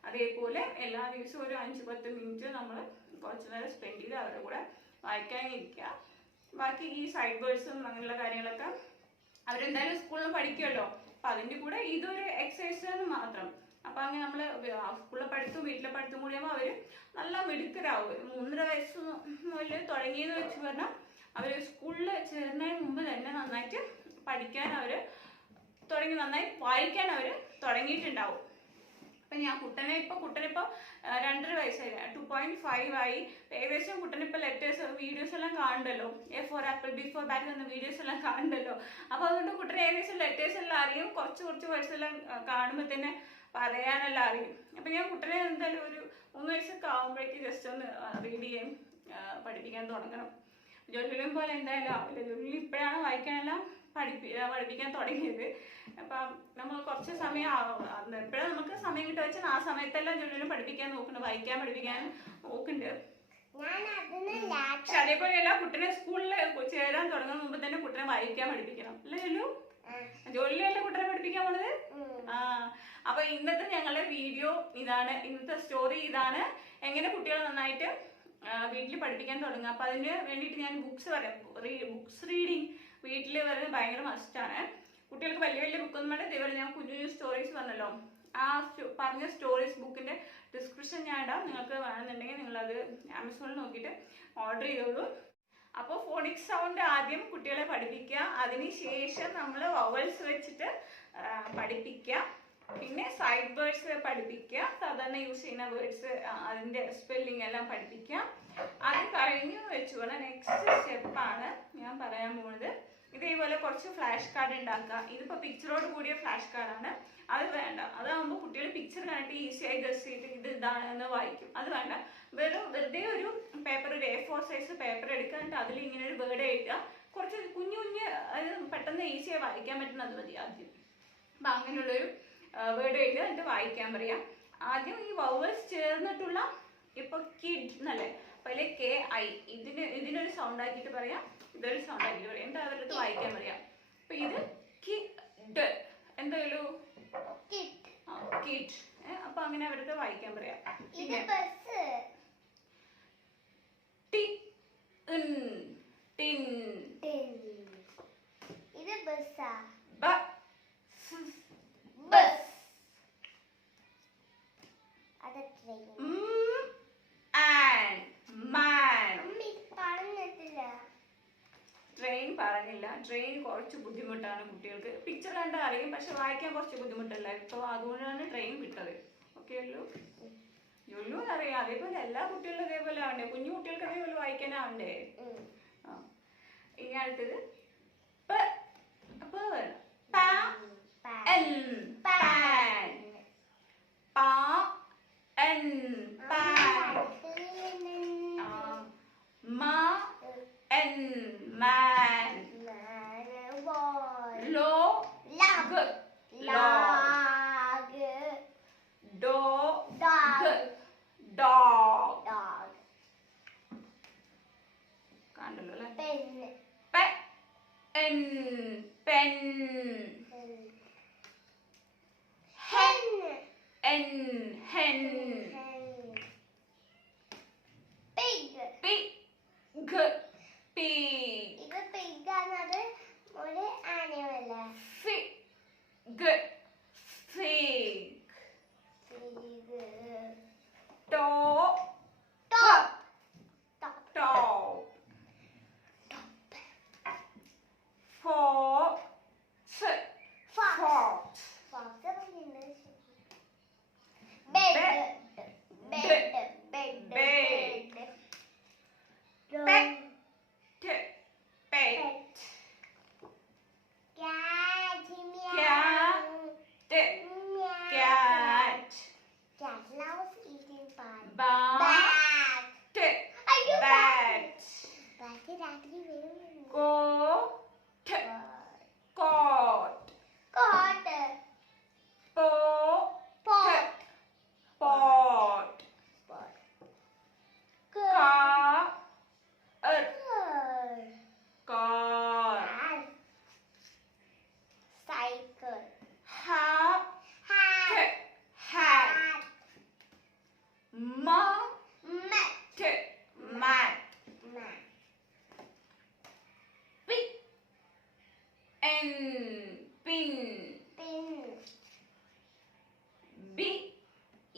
അതേപോലെ എല്ലാ ദിവസവും ഒരു 5-10 മിനിറ്റ് നമ്മൾ കുറച്ച് നേരം സ്പെൻഡ് ചെയ്ത് അവരുടെ കൂടെ വായിക്കാനിരിക്കുക. ബാക്കി ഈ സൈഡ് വേർഡ്സും അങ്ങനെയുള്ള കാര്യങ്ങളൊക്കെ അവരെന്തായാലും സ്കൂളിൽ പഠിക്കുമല്ലോ. അപ്പൊ അതിന്റെ കൂടെ ഇതൊരു എക്സസൈസ് മാത്രം. അപ്പൊ അങ്ങനെ നമ്മള് സ്കൂളിലെ പഠിത്തവും വീട്ടിലെ പഠിത്തവും കൂടി ആകുമ്പോൾ അവര് നല്ല മിടുക്കരാവും. 3.5 വയസ്സ് മുതൽ തുടങ്ങിയെന്ന് വെച്ച് പറഞ്ഞാൽ അവര് സ്കൂളിൽ ചേരുന്നതിന് മുമ്പ് തന്നെ നന്നായിട്ട് പഠിക്കാൻ അവര് തുടങ്ങി, നന്നായി വായിക്കാൻ അവര് തുടങ്ങിയിട്ടുണ്ടാവും. അപ്പൊ ഞാൻ കുട്ടനിപ്പോ 2.5 വയസ്സായി, 2.5 ആയി. ഏകദേശം കുട്ടനിപ്പോ ലെറ്റേഴ്സ് വീഡിയോസ് എല്ലാം കാണണ്ടല്ലോ, A for apple, B for bat എന്ന വീഡിയോസ് എല്ലാം കാണണ്ടല്ലോ. അപ്പൊ അതുകൊണ്ട് കുട്ടന് ഏകദേശം ലെറ്റേഴ്സ് എല്ലാം അറിയും. കുറച്ച് വേർഡ്സ് എല്ലാം കാണുമ്പോൾ തന്നെ പറയാനെല്ലാം അറിയും. അപ്പൊ ഞാൻ കുട്ടനെ എന്തായാലും ഒരു 3 വയസ്സൊക്കെ ആകുമ്പോഴേക്ക് ജസ്റ്റ് ഒന്ന് റീഡ് ചെയ്യാൻ പഠിപ്പിക്കാൻ തുടങ്ങണം. ജോലിയിലും പോലെ എന്തായാലും ആവില്ല. ജോലി ഇപ്പോഴാണ് വായിക്കാനെല്ലാം പഠിപ്പിക്കാൻ തുടങ്ങിയത്. അപ്പം നമ്മൾ കുറച്ച് സമയം എപ്പോഴും നമുക്ക് സമയം കിട്ടുക വെച്ചാൽ ആ സമയത്തെല്ലാം ജോലിയിലും പഠിപ്പിക്കാൻ നോക്കുന്നുണ്ട്, വായിക്കാൻ പഠിപ്പിക്കാൻ നോക്കുന്നുണ്ട്. പക്ഷെ അതേപോലെയല്ല, കുട്ടനെ സ്കൂളിൽ ചേരാൻ തുടങ്ങുന്ന മുമ്പ് തന്നെ കുട്ടനെ വായിക്കാൻ പഠിപ്പിക്കണം അല്ലേ ജോലു? ജോലിയല്ലേ കുട്ടനെ പഠിപ്പിക്കാൻ പോണത്? അപ്പൊ ഇന്നത്തെ ഞങ്ങളുടെ വീഡിയോ ഇതാണ്, ഇന്നത്തെ സ്റ്റോറി ഇതാണ്, എങ്ങനെ കുട്ടികളെ നന്നായിട്ട് വീട്ടിൽ പഠിപ്പിക്കാൻ തുടങ്ങുക. അപ്പൊ അതിന് വേണ്ടിയിട്ട് ഞാൻ ബുക്സ് റീഡിങ് വീട്ടിൽ വരുന്നത് ഭയങ്കര മസ്റ്റാണ്. കുട്ടികൾക്ക് വലിയ ബുക്കൊന്നും വേണ്ട. ഇതേപോലെ ഞാൻ കുഞ്ഞു സ്റ്റോറീസ് പറഞ്ഞല്ലോ, ആ പറഞ്ഞ സ്റ്റോറീസ് ബുക്കിന്റെ ഡിസ്ക്രിപ്ഷൻ ഞാൻ ഇടാം. നിങ്ങൾക്ക് വേണമെന്നുണ്ടെങ്കിൽ നിങ്ങളത് ആമസോണിൽ നോക്കിയിട്ട് ഓർഡർ ചെയ്തോളൂ. അപ്പോൾ ഫോണിക് സൗണ്ട് ആദ്യം കുട്ടികളെ പഠിപ്പിക്കുക, അതിനുശേഷം നമ്മൾ വവൽസ് വെച്ചിട്ട് പഠിപ്പിക്കുക, പിന്നെ സൈഡ് വേർഡ്സ് പഠിപ്പിക്കുക, സാധാരണ യൂസ് ചെയ്യുന്ന വേർഡ്സ് അതിന്റെ സ്പെല്ലിംഗ് എല്ലാം പഠിപ്പിക്കുക. അത് കഴിഞ്ഞു വെച്ചു കൊണ്ട് നെക്സ്റ്റ് സ്റ്റെപ്പാണ് ഞാൻ പറയാൻ പോകുന്നത്. ഇതേപോലെ കുറച്ച് ഫ്ലാഷ് കാർഡ് ഉണ്ടാക്കുക. ഇതിപ്പോൾ പിക്ചറോട് കൂടിയ ഫ്ലാഷ് കാർഡാണ്. അത് വേണ്ട, അതാകുമ്പോൾ കുട്ടികൾ പിക്ചർ കണ്ടിട്ട് ഈസിയായി ഗസ് ചെയ്തിട്ട് ഇത് ഇതാണെന്ന് വായിക്കും. അത് വേണ്ട, വെറുതെ ഒരു പേപ്പർ, ഒരു A4 സൈസ് പേപ്പർ എടുക്കുക, എന്നിട്ട് അതിൽ ഇങ്ങനെ ഒരു വേർഡ് എഴുതുക. കുറച്ച് കുഞ്ഞു അത് പെട്ടെന്ന് ഈസിയായി വായിക്കാൻ പറ്റുന്ന അത് മതി ആദ്യം. അപ്പം അങ്ങനെയുള്ളൊരു വേർഡ് എഴുതുക, എന്നിട്ട് വായിക്കാൻ പറയാം. ആദ്യം ഈ വവൽസ് ചേർന്നിട്ടുള്ള, ഇപ്പൊ കിഡ് എന്നല്ലേ, അപ്പൊ അതിലെ KI ഇതിനൊരു സൗണ്ട് ആക്കിയിട്ട് പറയാം, ഇതൊരു സൗണ്ട് ആക്കിയിട്ട് പറയാം. എന്താ അവരുടെ അടുത്ത് വായിക്കാൻ പറയാം. അപ്പൊ ഇത് കിഡ്, എന്തായാലും കിഡ്. അപ്പൊ അങ്ങനെ അവരുടെ വായിക്കാൻ പറയാം. പിന്നെ ടിൻ, ഇത് ബസ്സാ, ബസ്, അത് ട്രെയിൻ, മാൻ. പറഞ്ഞിട്ടില്ല. ട്രെയിൻ പറഞ്ഞില്ല. ട്രെയിൻ കുറച്ച് ബുദ്ധിമുട്ടാണ് കുട്ടികൾക്ക്. പിക്ചർ കണ്ടാൽ അറിയും, പക്ഷെ വായിക്കാൻ കുറച്ച് ബുദ്ധിമുട്ടല്ല. ഇപ്പൊ അതുകൊണ്ടാണ് ട്രെയിൻ വിട്ടത്. ഓക്കെ യുള്ളൂ അറിയാം. അതേപോലെ എല്ലാ കുട്ടികളും അതേപോലെ ആവണ്ടേ, കുഞ്ഞു കുട്ടികൾക്ക് അതേപോലെ വായിക്കാനാവണ്ടേ. ഇനി അടുത്തത് man, log, dog, കണ്ടല്ലോ അല്ലേ. pen, hen, pig. ഇത് pig ആണത് ഒരു animal. fig, top, fox, bed,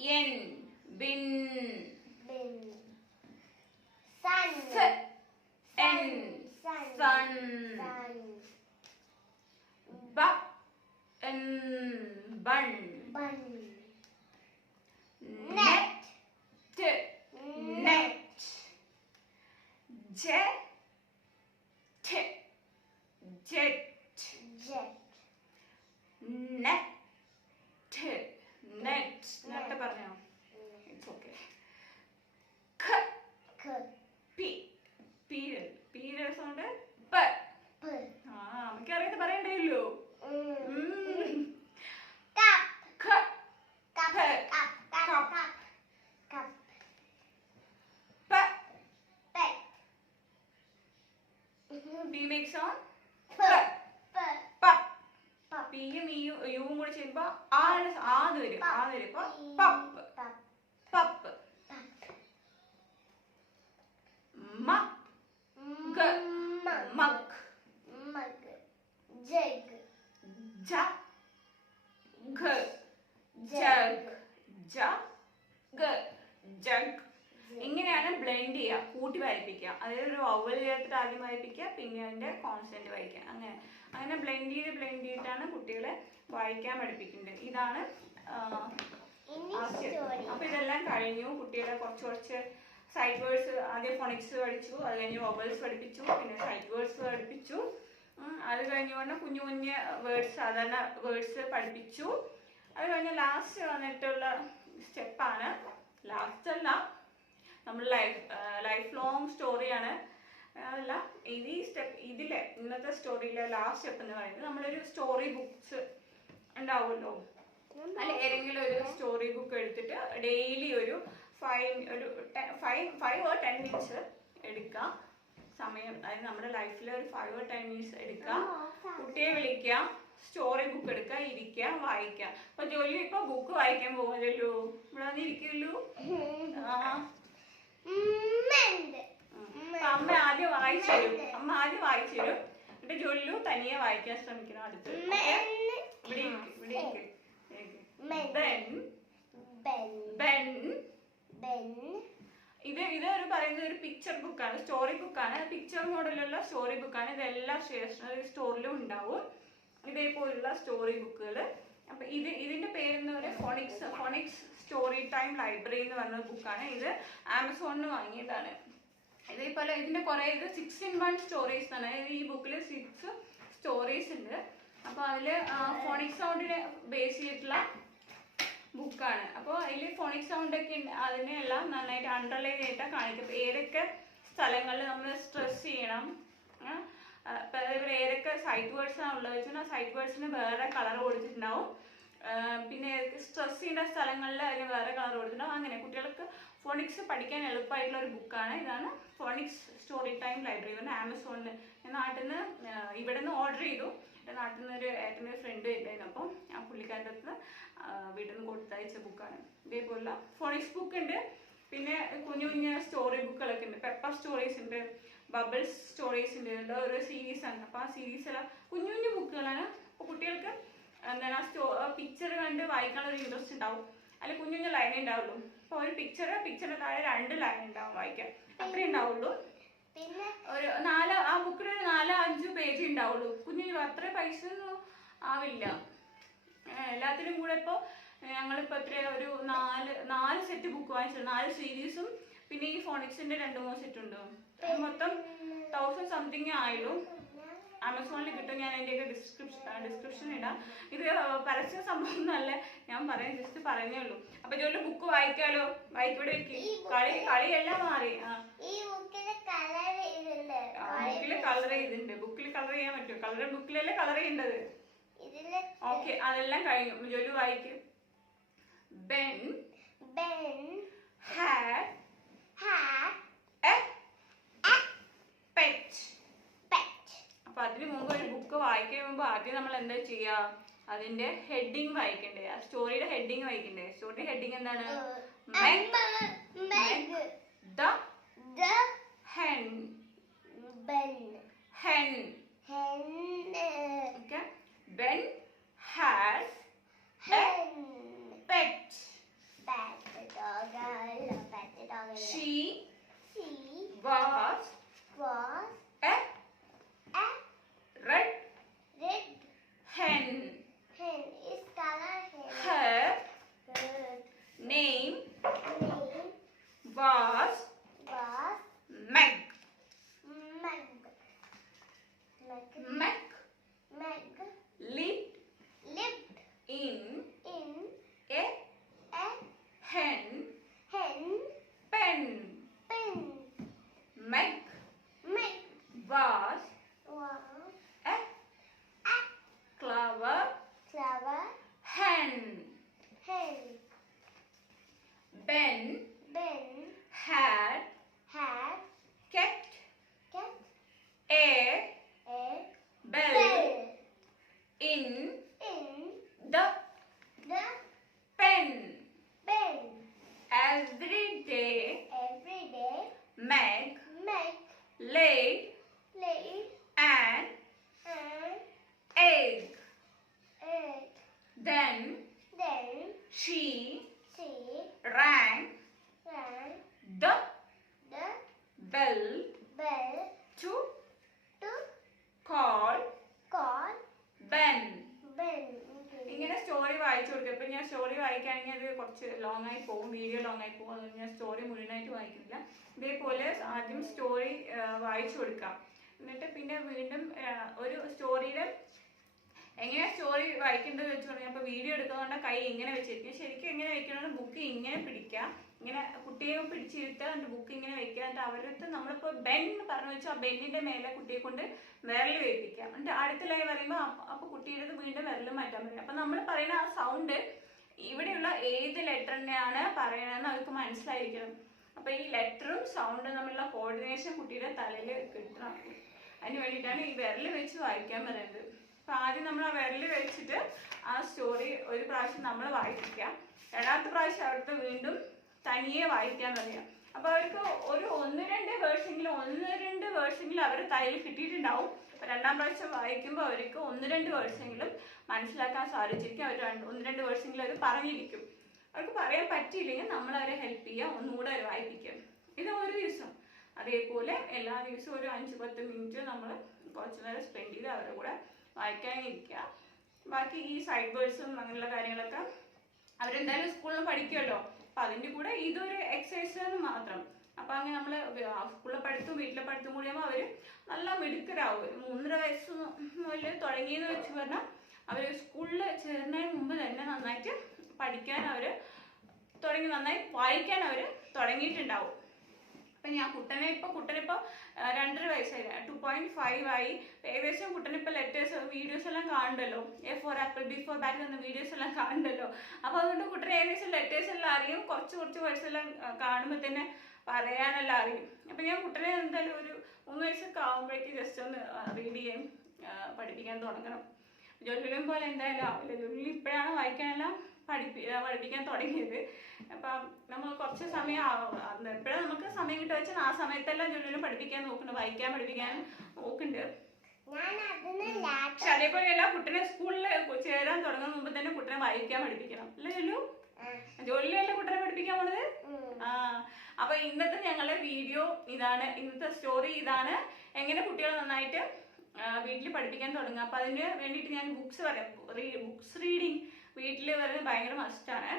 N. Bin. Bin. Sun. N. Sun. Sun. Sun. N. Bun. Bun. Net. Net. Jet. Jet. Jet. Net. Net. നേരത്തെ പറഞ്ഞോ? It's okay. K. K. P. Period. Period sound. P. P. നമുക്കറിയാതെ പറയണ്ടല്ലോ. Cup. K. Cup. P. Cup. Cup. Cup. Cup. Cup. P. Pet. P makes sound. P. P. Pup. Pup. പിയും യുവും കൂടെ ചെയ്യുമ്പോ ആത് വരും. പപ്പ്. Pup. പപ്പ്. മക്. Mug. Mug. Jug. Jug. Jug. ഇങ്ങനെയാണ് ബ്ലെൻഡ് ചെയ്യുക, കൂട്ടി വായിപ്പിക്കുക. അതായത് ഒരു വവൽ ചേർത്തിട്ട് ആദ്യം വായിപ്പിക്കുക, പിന്നെ അതിന്റെ കോൺസ്റ്റന്റ് വായിക്കുക. അങ്ങനെ ബ്ലെൻഡ് ചെയ്തിട്ടാണ് കുട്ടികളെ വായിക്കാൻ പഠിപ്പിക്കുന്നത്. ഇതാണ് അപ്പൊ ഇതെല്ലാം കഴിഞ്ഞു. കുട്ടികളെ കുറച്ച് സൈഡ് വേർഡ്സ്, ആദ്യം ഫോണിക്സ് പഠിച്ചു, അത് കഴിഞ്ഞ് വവൽസ് പഠിപ്പിച്ചു, പിന്നെ സൈഡ് വേർഡ്സ് പഠിപ്പിച്ചു. അത് കഴിഞ്ഞുകൊണ്ട് കുഞ്ഞു വേർഡ്സ്, സാധാരണ വേർഡ്സ് പഠിപ്പിച്ചു. അത് കഴിഞ്ഞ് ലാസ്റ്റ് വന്നിട്ടുള്ള സ്റ്റെപ്പാണ്, ലാസ്റ്റ് അല്ല, നമ്മൾ ലൈഫ് ലോങ് സ്റ്റോറിയാണ്. അതല്ല, ഇതിലെ ഇന്നത്തെ സ്റ്റോറിയിലെ ലാസ്റ്റ് സ്റ്റെപ്പ് എന്ന് പറയുന്നത് നമ്മളൊരു സ്റ്റോറി ബുക്സ് ഉണ്ടാവുമല്ലോ, അല്ല ഏതെങ്കിലും ഒരു സ്റ്റോറി ബുക്ക് എടുത്തിട്ട് ഡെയിലി ഒരു 5 or 10 മിനിറ്റ്സ് എടുക്കുക സമയം. അതായത് നമ്മുടെ ലൈഫിൽ ഒരു 5 or 10 മിനിറ്റ്സ് എടുക്കുക, കുട്ടിയെ വിളിക്കുക, സ്റ്റോറി ബുക്ക് എടുക്കുക, ഇരിക്കുക, വായിക്കുക. അപ്പൊ ജോലി ഇപ്പൊ ബുക്ക് വായിക്കാൻ പോകുമല്ലോ, ഇവിടെ വന്നിരിക്കുമല്ലോ. അമ്മ ആദ്യം വായിച്ചു തരും. എന്നിട്ട് ജോലിലു തനിയെ വായിക്കാൻ ശ്രമിക്കണം. അടുത്ത് ഇതൊരു പറയുന്നത് ഒരു പിക്ചർ ബുക്കാണ്, സ്റ്റോറി ബുക്കാണ്, പിക്ചർ മോഡലുള്ള സ്റ്റോറി ബുക്കാണ്. ഇതെല്ലാം സ്റ്റേഷനറി സ്റ്റോറിലും ഉണ്ടാവും ഇതേപോലുള്ള സ്റ്റോറി ബുക്കുകൾ. അപ്പൊ ഇതിന്റെ പേരെന്ന് പറയുന്നത് ഫോണിക്സ് സ്റ്റോറി ടൈം ലൈബ്രറി എന്ന് പറഞ്ഞ ബുക്കാണ്. ഇത് ആമസോണിന് വാങ്ങിയതാണ്. ഇതേപോലെ ഇതിന്റെ കുറെ 6-in-1 സ്റ്റോറീസ് ആണ്. ഈ ബുക്കിൽ 6 സ്റ്റോറീസ് ഉണ്ട്. അപ്പൊ അതില് ഫോണിക് സൗണ്ടിനെ ബേസ് ചെയ്തിട്ടുള്ള ബുക്കാണ്. അപ്പോൾ അതിൽ ഫോണിക് സൗണ്ട് ഒക്കെ അതിനെല്ലാം നന്നായിട്ട് അണ്ടർലൈൻ ചെയ്തിട്ടാണ് കാണിക്കും. ഏതൊക്കെ സ്ഥലങ്ങളിൽ നമ്മൾ സ്ട്രെസ് ചെയ്യണം, അതേപോലെ ഏതൊക്കെ സൈറ്റ് വേർഡ്സ് ആണ് ഉള്ളത് വെച്ചാൽ ആ സൈറ്റ് വേർഡ്സിന് വേറെ കളർ കൊടുത്തിട്ടുണ്ടാവും. പിന്നെ സ്ട്രെസ് ചെയ്യുന്ന സ്ഥലങ്ങളിൽ അതിന് വേറെ കളർ കൊടുത്തിട്ടുണ്ടാവും. അങ്ങനെ കുട്ടികൾക്ക് ഫോണിക്സ് പഠിക്കാൻ എളുപ്പമായിട്ടുള്ള ഒരു ബുക്കാണ്. ഇതാണ് ഫോണിക്സ് സ്റ്റോറി ടൈം ലൈബ്രറി. പറഞ്ഞാൽ ആമസോണിന് നാട്ടിൽ നിന്ന് ഇവിടെ നിന്ന് ഓർഡർ ചെയ്തു. എൻ്റെ നാട്ടിൽ നിന്ന് ഏട്ടൻ്റെ ഫ്രണ്ട് ഉണ്ടായിരുന്നു. അപ്പം ആ പുള്ളിക്കാരുടെ അടുത്ത് വീട്ടിൽ നിന്ന് കൊടുത്തയച്ച ബുക്കാണ്. ഇതേപോലുള്ള ഫോണിക്സ് ബുക്ക് ഉണ്ട്. പിന്നെ കുഞ്ഞു സ്റ്റോറി ബുക്കുകളൊക്കെ ഉണ്ട്. പെപ്പർ സ്റ്റോറീസ് ഉണ്ട്, ബബിൾസ് സ്റ്റോറീസ് ഉണ്ട്. ഇതെല്ലാം ഓരോ സീരീസാണ്. അപ്പോൾ ആ സീരീസെല്ലാം കുഞ്ഞു ബുക്കുകളാണ്. അപ്പോൾ കുട്ടികൾക്ക് എന്താണ് ആ പിക്ചർ കണ്ട് വായിക്കാനുള്ള ഒരു ഇൻട്രസ്റ്റ് ഉണ്ടാവും. അതിൽ കുഞ്ഞു ലൈനേ ഉണ്ടാവുള്ളൂ. അപ്പോൾ ഒരു പിക്ചറിന് താഴെ 2 ലൈൻ ഉണ്ടാവും വായിക്കാൻ, അത്രേ ഉണ്ടാവുള്ളൂ. ഒരു ആ ബുക്കിൽ ഒരു 4-5 പേജ് ഉണ്ടാവുള്ളൂ. കുഞ്ഞു അത്ര പൈസ ഒന്നും ആവില്ല. എല്ലാത്തിനും കൂടെ ഇപ്പോൾ ഞങ്ങളിപ്പോൾ ഒരു 4 സെറ്റ് ബുക്ക് വാങ്ങിച്ചത്, 4 സീരീസും പിന്നെ ഈ ഫോണിക്സിന്റെ 2-3 സെറ്റ് ഉണ്ട്. മൊത്തം 1000 സംതിങ് ആയുള്ളൂ. ആമസോണിൽ കിട്ടും. ഞാൻ അതിൻ്റെയൊക്കെ ഡിസ്ക്രിപ്ഷൻ ഇടാം. ഇത് പരസ്യ സംഭവം ഒന്നല്ല, ഞാൻ ജസ്റ്റ് പറഞ്ഞേ ഉള്ളൂ. അപ്പൊ ജോലി ബുക്ക് വായിക്കാലോ, വായിക്കൂടെ വെക്ക്. കളിയെല്ലാം മാറി. ബുക്കില് കളർ ചെയ്തിട്ടുണ്ട്. ബുക്കിൽ കളർ ചെയ്യാൻ പറ്റും. ബുക്കിലല്ലേ കളർ ചെയ്യേണ്ടത്. ഓക്കെ, അതെല്ലാം കഴിഞ്ഞു. ജോലി വായിക്കും. Ben had a pet. അപ്പൊ അതിന് മുമ്പ് ഒരു ബുക്ക് വായിക്കുന്നതിന് മുമ്പ് ആദ്യം നമ്മൾ എന്താ ചെയ്യാ, അതിന്റെ ഹെഡിങ് വായിക്കണ്ടേ, ആ സ്റ്റോറിയുടെ ഹെഡിങ് വായിക്കണ്ടേ. സ്റ്റോറിയുടെ ഹെഡിങ് എന്താണ്? The hen. Okay. Ben has a pet. hen, hen, pen, pen, meg, meg, vase, wow, a clover, flower, hen, hen, ben, ben, had, hat, kept, cat, a egg, bell, bell, in in the the pen, pen, every day, every day, meg, make, laid laid, an and egg, egg, then then she she rang rang the the bell bell to to call call Ben. Ben. ഇങ്ങനെ സ്റ്റോറി വായിച്ചു കൊടുക്കുക. ഇപ്പം ഞാൻ സ്റ്റോറി വായിക്കുകയാണെങ്കിൽ അത് കുറച്ച് ലോങ് ആയി പോകും, വീഡിയോ ലോങ് ആയി പോകും. അതുകൊണ്ട് ഞാൻ സ്റ്റോറി മുഴുവനായിട്ട് വായിക്കുന്നില്ല. ഇതേപോലെ ആദ്യം സ്റ്റോറി വായിച്ചു കൊടുക്കാം. എന്നിട്ട് പിന്നെ വീണ്ടും ഒരു സ്റ്റോറിയുടെ എങ്ങനെയാണ് സ്റ്റോറി വായിക്കേണ്ടത് വെച്ച് പറഞ്ഞാൽ ഇപ്പോൾ വീഡിയോ എടുക്കുന്നതുകൊണ്ട് കൈ ഇങ്ങനെ വെച്ചിരിക്കും. ശരിക്കും എങ്ങനെ വെക്കണമെന്ന് ബുക്ക് ഇങ്ങനെ പിടിക്കുക, ഇങ്ങനെ കുട്ടിയെ പിടിച്ചിരുത്തുക, എന്നിട്ട് ബുക്ക് ഇങ്ങനെ വെക്കുക. എന്നിട്ട് അവരടുത്ത് നമ്മളിപ്പോൾ ബെൻ എന്ന് പറഞ്ഞു വെച്ചാൽ ആ ബെന്നിൻ്റെ മേലെ കുട്ടിയെ കൊണ്ട് വിരൽ വേപ്പിക്കുക. എന്നിട്ട് അടുത്ത ലൈൻ പറയുമ്പോൾ അപ്പോൾ കുട്ടിയുടെ വീണ്ടും വിരൽ മാറ്റാൻ പറയും. അപ്പം നമ്മൾ പറയുന്ന ആ സൗണ്ട് ഇവിടെയുള്ള ഏത് ലെറ്ററിനെയാണ് പറയണതെന്ന് അവർക്ക് മനസ്സിലായിരിക്കണം. അപ്പോൾ ഈ ലെറ്ററും സൗണ്ടും തമ്മിലുള്ള കോർഡിനേഷൻ കുട്ടിയുടെ തലയിൽ കിട്ടണം. അതിന് വേണ്ടിയിട്ടാണ് ഈ വിരൽ വെച്ച് വായിക്കാൻ പറയുന്നത്. അപ്പോൾ ആദ്യം നമ്മൾ ആ വിരൽ വെച്ചിട്ട് ആ സ്റ്റോറി ഒരു പ്രാവശ്യം നമ്മൾ വായിപ്പിക്കുക. രണ്ടാമത്തെ പ്രാവശ്യം അവിടുത്തെ വീണ്ടും തനിയെ വായിക്കാൻ പറയാം. അപ്പോൾ അവർക്ക് ഒരു ഒന്ന് രണ്ട് വേർഷെങ്കിലും അവരുടെ തലയിൽ കിട്ടിയിട്ടുണ്ടാവും. അപ്പോൾ രണ്ടാം പ്രാവശ്യം വായിക്കുമ്പോൾ അവർക്ക് ഒന്ന് രണ്ട് വേർഷെങ്കിലും മനസ്സിലാക്കാൻ സാധിച്ചിരിക്കും. അവർ ഒന്ന് രണ്ട് വേർഷെങ്കിലും അവർ പറഞ്ഞിരിക്കും. അവർക്ക് പറയാൻ പറ്റിയില്ലെങ്കിൽ നമ്മൾ അവരെ ഹെൽപ്പ് ചെയ്യുക, ഒന്നുകൂടെ അവർ വായിപ്പിക്കുക. ഇത് ഒരു ദിവസം. അതേപോലെ എല്ലാ ദിവസവും ഒരു 5-10 മിനിറ്റ് നമ്മൾ കുറച്ച് നേരം സ്പെൻഡ് ചെയ്ത് അവരുടെ കൂടെ വായിക്കാനിരിക്കുക. ബാക്കി ഈ സൈഡ് വേർഡ്സും അങ്ങനെയുള്ള കാര്യങ്ങളൊക്കെ അവരെന്തായാലും സ്കൂളിൽ പഠിക്കുമല്ലോ. അപ്പം അതിൻ്റെ കൂടെ ഇതൊരു എക്സസൈസ് മാത്രം. അപ്പം അങ്ങനെ നമ്മൾ സ്കൂളിലെ പഠിത്തവും വീട്ടിലെ പഠിത്തവും കൂടി ആകുമ്പോൾ അവർ നല്ല മിടുക്കരാവും. 3.5 വയസ്സ് മുതൽ തുടങ്ങിയെന്ന് വെച്ച് പറഞ്ഞാൽ അവർ സ്കൂളിൽ ചേരുന്നതിന് മുമ്പ് തന്നെ നന്നായിട്ട് പഠിക്കാൻ അവർ തുടങ്ങി, നന്നായി വായിക്കാൻ അവർ തുടങ്ങിയിട്ടുണ്ടാവും. അപ്പം ഞാൻ കുട്ടനിപ്പോൾ 2.5 വയസ്സായി, 2.5 ആയി. ഏകദേശം കുട്ടനിപ്പോൾ ലെറ്റേഴ്സ് വീഡിയോസ് എല്ലാം കാണുന്നുണ്ടല്ലോ. A for apple, B for bat എന്ന വീഡിയോസ് എല്ലാം കാണുന്നുണ്ടല്ലോ. അപ്പോൾ അതുകൊണ്ട് കുട്ടനെ ഏകദേശം ലെറ്റേഴ്സ് എല്ലാം അറിയും. കുറച്ച് വേർഡ്സ് എല്ലാം കാണുമ്പോൾ തന്നെ പറയാനെല്ലാം അറിയും. അപ്പം ഞാൻ കുട്ടനെ എന്തായാലും ഒരു 3 വയസ്സൊക്കെ ആകുമ്പോഴേക്ക് ജസ്റ്റ് ഒന്ന് റീഡ് ചെയ്യാൻ പഠിപ്പിക്കാൻ തുടങ്ങണം. ജോലിയും പോലെ എന്തായാലും ആവില്ല. ജോലി ഇപ്പോഴാണ് വായിക്കാനെല്ലാം പഠിപ്പിക്കാൻ തുടങ്ങിയത്. അപ്പം നമ്മൾ കുറച്ച് സമയം എപ്പോഴും നമുക്ക് സമയം കിട്ടുക വെച്ചാൽ ആ സമയത്തെല്ലാം ജോലിയിലും പഠിപ്പിക്കാൻ നോക്കുന്നുണ്ട്, വായിക്കാൻ പഠിപ്പിക്കാൻ നോക്കുന്നുണ്ട്. പക്ഷെ അതേപോലെയല്ല, കുട്ടനെ സ്കൂളിൽ ചേരാൻ തുടങ്ങുന്ന മുമ്പ് തന്നെ കുട്ടനെ വായിക്കാൻ പഠിപ്പിക്കണം അല്ലേ ജോലു? ജോലിയല്ലേ കുട്ടനെ പഠിപ്പിക്കാൻ പോണത്? അപ്പൊ ഇന്നത്തെ ഞങ്ങളുടെ വീഡിയോ ഇതാണ്, ഇന്നത്തെ സ്റ്റോറി ഇതാണ്, എങ്ങനെ കുട്ടികളെ നന്നായിട്ട് വീട്ടിൽ പഠിപ്പിക്കാൻ തുടങ്ങുക. അപ്പൊ അതിന് വേണ്ടിയിട്ട് ഞാൻ ബുക്സ് റീഡിങ് വീട്ടിൽ വരുന്നത് ഭയങ്കര മസ്റ്റാണ്.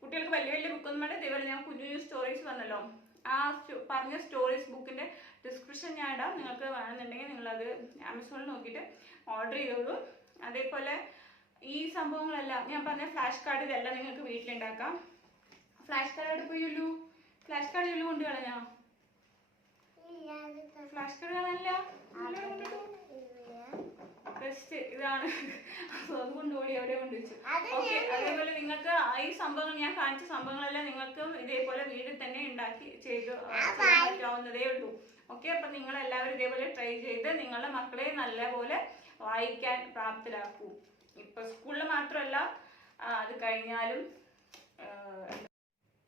കുട്ടികൾക്ക് വലിയ ബുക്കൊന്നും വേണ്ട. ഇതേപോലെ ഞാൻ കുഞ്ഞു സ്റ്റോറീസ് പറഞ്ഞല്ലോ, ആ പറഞ്ഞ സ്റ്റോറീസ് ബുക്കിന്റെ ഡിസ്ക്രിപ്ഷൻ ഞാൻ ഇടാം. നിങ്ങൾക്ക് വേണമെന്നുണ്ടെങ്കിൽ നിങ്ങളത് ആമസോണിൽ നോക്കിയിട്ട് ഓർഡർ ചെയ്തോളൂ. അതേപോലെ ഈ സംഭവങ്ങളെല്ലാം ഞാൻ പറഞ്ഞ ഫ്ലാഷ് കാർഡ് ഇതെല്ലാം നിങ്ങൾക്ക് വീട്ടിലുണ്ടാക്കാം. ഫ്ലാഷ് കാർഡ് പോയുള്ളൂ, ഫ്ലാഷ് കാർഡ് ഉള്ളു കൊണ്ട് കളഞ്ഞോ? ഫ്ലാഷ് കാർഡ് കാണാനില്ല. ബെസ്റ്റ് ഇതാണ്, അതുകൊണ്ട് ഓടി എവിടെ കൊണ്ടുവച്ചു. ഓക്കെ, അതേപോലെ നിങ്ങൾക്ക് ഈ സംഭവങ്ങൾ ഞാൻ കാണിച്ച സംഭവങ്ങളെല്ലാം നിങ്ങൾക്ക് ഇതേപോലെ വീട്ടിൽ തന്നെ ഉണ്ടാക്കി ചെയ്ത് പറ്റാവുന്നതേ ഉള്ളൂ. ഓക്കെ, അപ്പം നിങ്ങൾ എല്ലാവരും ഇതേപോലെ ട്രൈ ചെയ്ത് നിങ്ങളുടെ മക്കളെ നല്ലപോലെ വായിക്കാൻ പ്രാപ്തരാക്കൂ. ഇപ്പൊ സ്കൂളിൽ മാത്രമല്ല, അത് കഴിഞ്ഞാലും.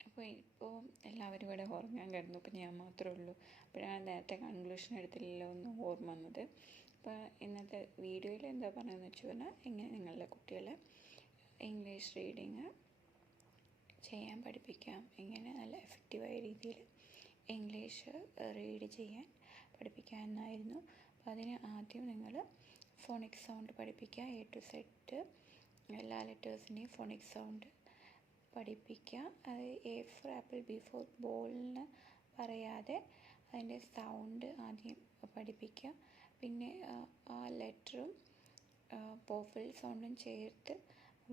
അപ്പോൾ എല്ലാവരും ഇവിടെ ഉറങ്ങാൻ കിടന്നു. അപ്പോൾ ഞാൻ മാത്രമേ ഉള്ളൂ. അപ്പോഴാണ് നേരത്തെ കൺക്ലൂഷൻ എടുത്തില്ലല്ലോ എന്ന് ഓർമ്മ വന്നത്. അപ്പോൾ ഇന്നത്തെ വീഡിയോയിൽ എന്താ പറയുകയെന്ന് വെച്ച് പറഞ്ഞാൽ, എങ്ങനെ നിങ്ങളുടെ കുട്ടികളെ ഇംഗ്ലീഷ് റീഡിങ് ചെയ്യാൻ പഠിപ്പിക്കാം, എങ്ങനെ നല്ല എഫക്റ്റീവായ രീതിയിൽ ഇംഗ്ലീഷ് റീഡ് ചെയ്യാൻ പഠിപ്പിക്കാം എന്നായിരുന്നു. അപ്പോൾ അതിന് ആദ്യം നിങ്ങൾ ഫോണിക് സൗണ്ട് പഠിപ്പിക്കുക. A to Z എല്ലാ ലെറ്റേഴ്സിൻ്റെയും ഫോണിക് സൗണ്ട് പഠിപ്പിക്കുക. അത് A for apple, B for ball എന്ന് പറയാതെ അതിൻ്റെ സൗണ്ട് ആദ്യം പഠിപ്പിക്കുക. പിന്നെ ആ ലെറ്ററും വോവൽ സൗണ്ടും ചേർത്ത്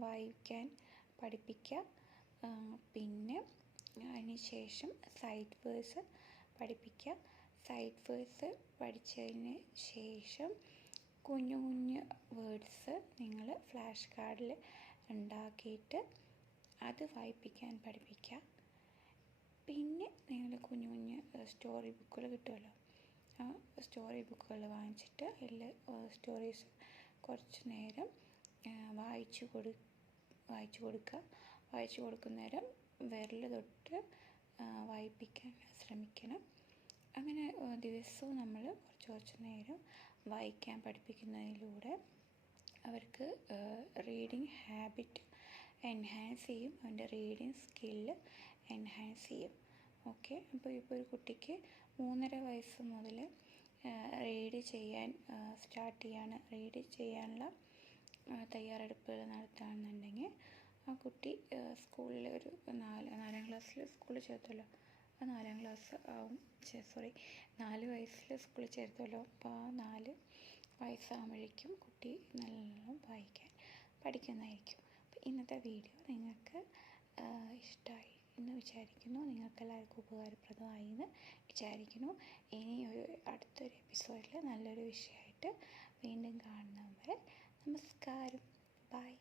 വായിക്കാൻ പഠിപ്പിക്കുക. പിന്നെ അതിന് ശേഷം സൈഡ് വേഴ്സ് പഠിപ്പിക്കുക. സൈഡ് വേഴ്സ് പഠിച്ചതിന് ശേഷം കുഞ്ഞു കുഞ്ഞു വേർഡ്സ് നിങ്ങൾ ഫ്ലാഷ് കാർഡിൽ ഉണ്ടാക്കിയിട്ട് അത് വായിപ്പിക്കാൻ പഠിപ്പിക്കുക. പിന്നെ നിങ്ങൾ കുഞ്ഞു കുഞ്ഞു സ്റ്റോറി ബുക്കുകൾ കിട്ടുമല്ലോ, ആ സ്റ്റോറി ബുക്കുകൾ വാങ്ങിച്ചിട്ട് അതിൽ സ്റ്റോറീസ് കുറച്ച് നേരം വായിച്ചു കൊടുക്കുക. വായിച്ചു കൊടുക്കുന്ന നേരം വിരൽ തൊട്ട് വായിപ്പിക്കാൻ ശ്രമിക്കണം. അങ്ങനെ ദിവസവും നമ്മൾ കുറച്ച് നേരം വായിക്കാൻ പഠിപ്പിക്കുന്നതിലൂടെ അവർക്ക് റീഡിങ് ഹാബിറ്റ് എൻഹാൻസ് ചെയ്യും, അവൻ്റെ റീഡിങ് സ്കില്ല് എൻഹാൻസ് ചെയ്യും. ഓക്കെ, അപ്പോൾ ഇപ്പോൾ ഒരു കുട്ടിക്ക് 3.5 വയസ്സ് മുതൽ റീഡ് ചെയ്യാൻ റീഡ് ചെയ്യാനുള്ള തയ്യാറെടുപ്പുകൾ നടത്തുകയാണെന്നുണ്ടെങ്കിൽ ആ കുട്ടി സ്കൂളിൽ ഒരു 4 ക്ലാസ്സിൽ സ്കൂളിൽ ചേർത്തല്ലോ, ആ 4 ക്ലാസ് ആവും 4 വയസ്സിൽ സ്കൂളിൽ ചേർത്തല്ലോ. അപ്പോൾ ആ 4 വയസ്സാകുമ്പോഴേക്കും കുട്ടി നല്ലോണം വായിക്കാൻ പഠിക്കുന്നതായിരിക്കും. അപ്പോൾ ഇന്നത്തെ വീഡിയോ നിങ്ങൾക്ക് ഇഷ്ടമായി എന്ന് വിചാരിക്കുന്നു, നിങ്ങൾക്കെല്ലാവർക്കും ഉപകാരപ്രദമായി എന്ന് വിചാരിക്കുന്നു. ഇനി അടുത്തൊരു എപ്പിസോഡിൽ നല്ലൊരു വിഷയമായിട്ട് വീണ്ടും കാണുന്നവരെ നമസ്കാരം, ബൈ.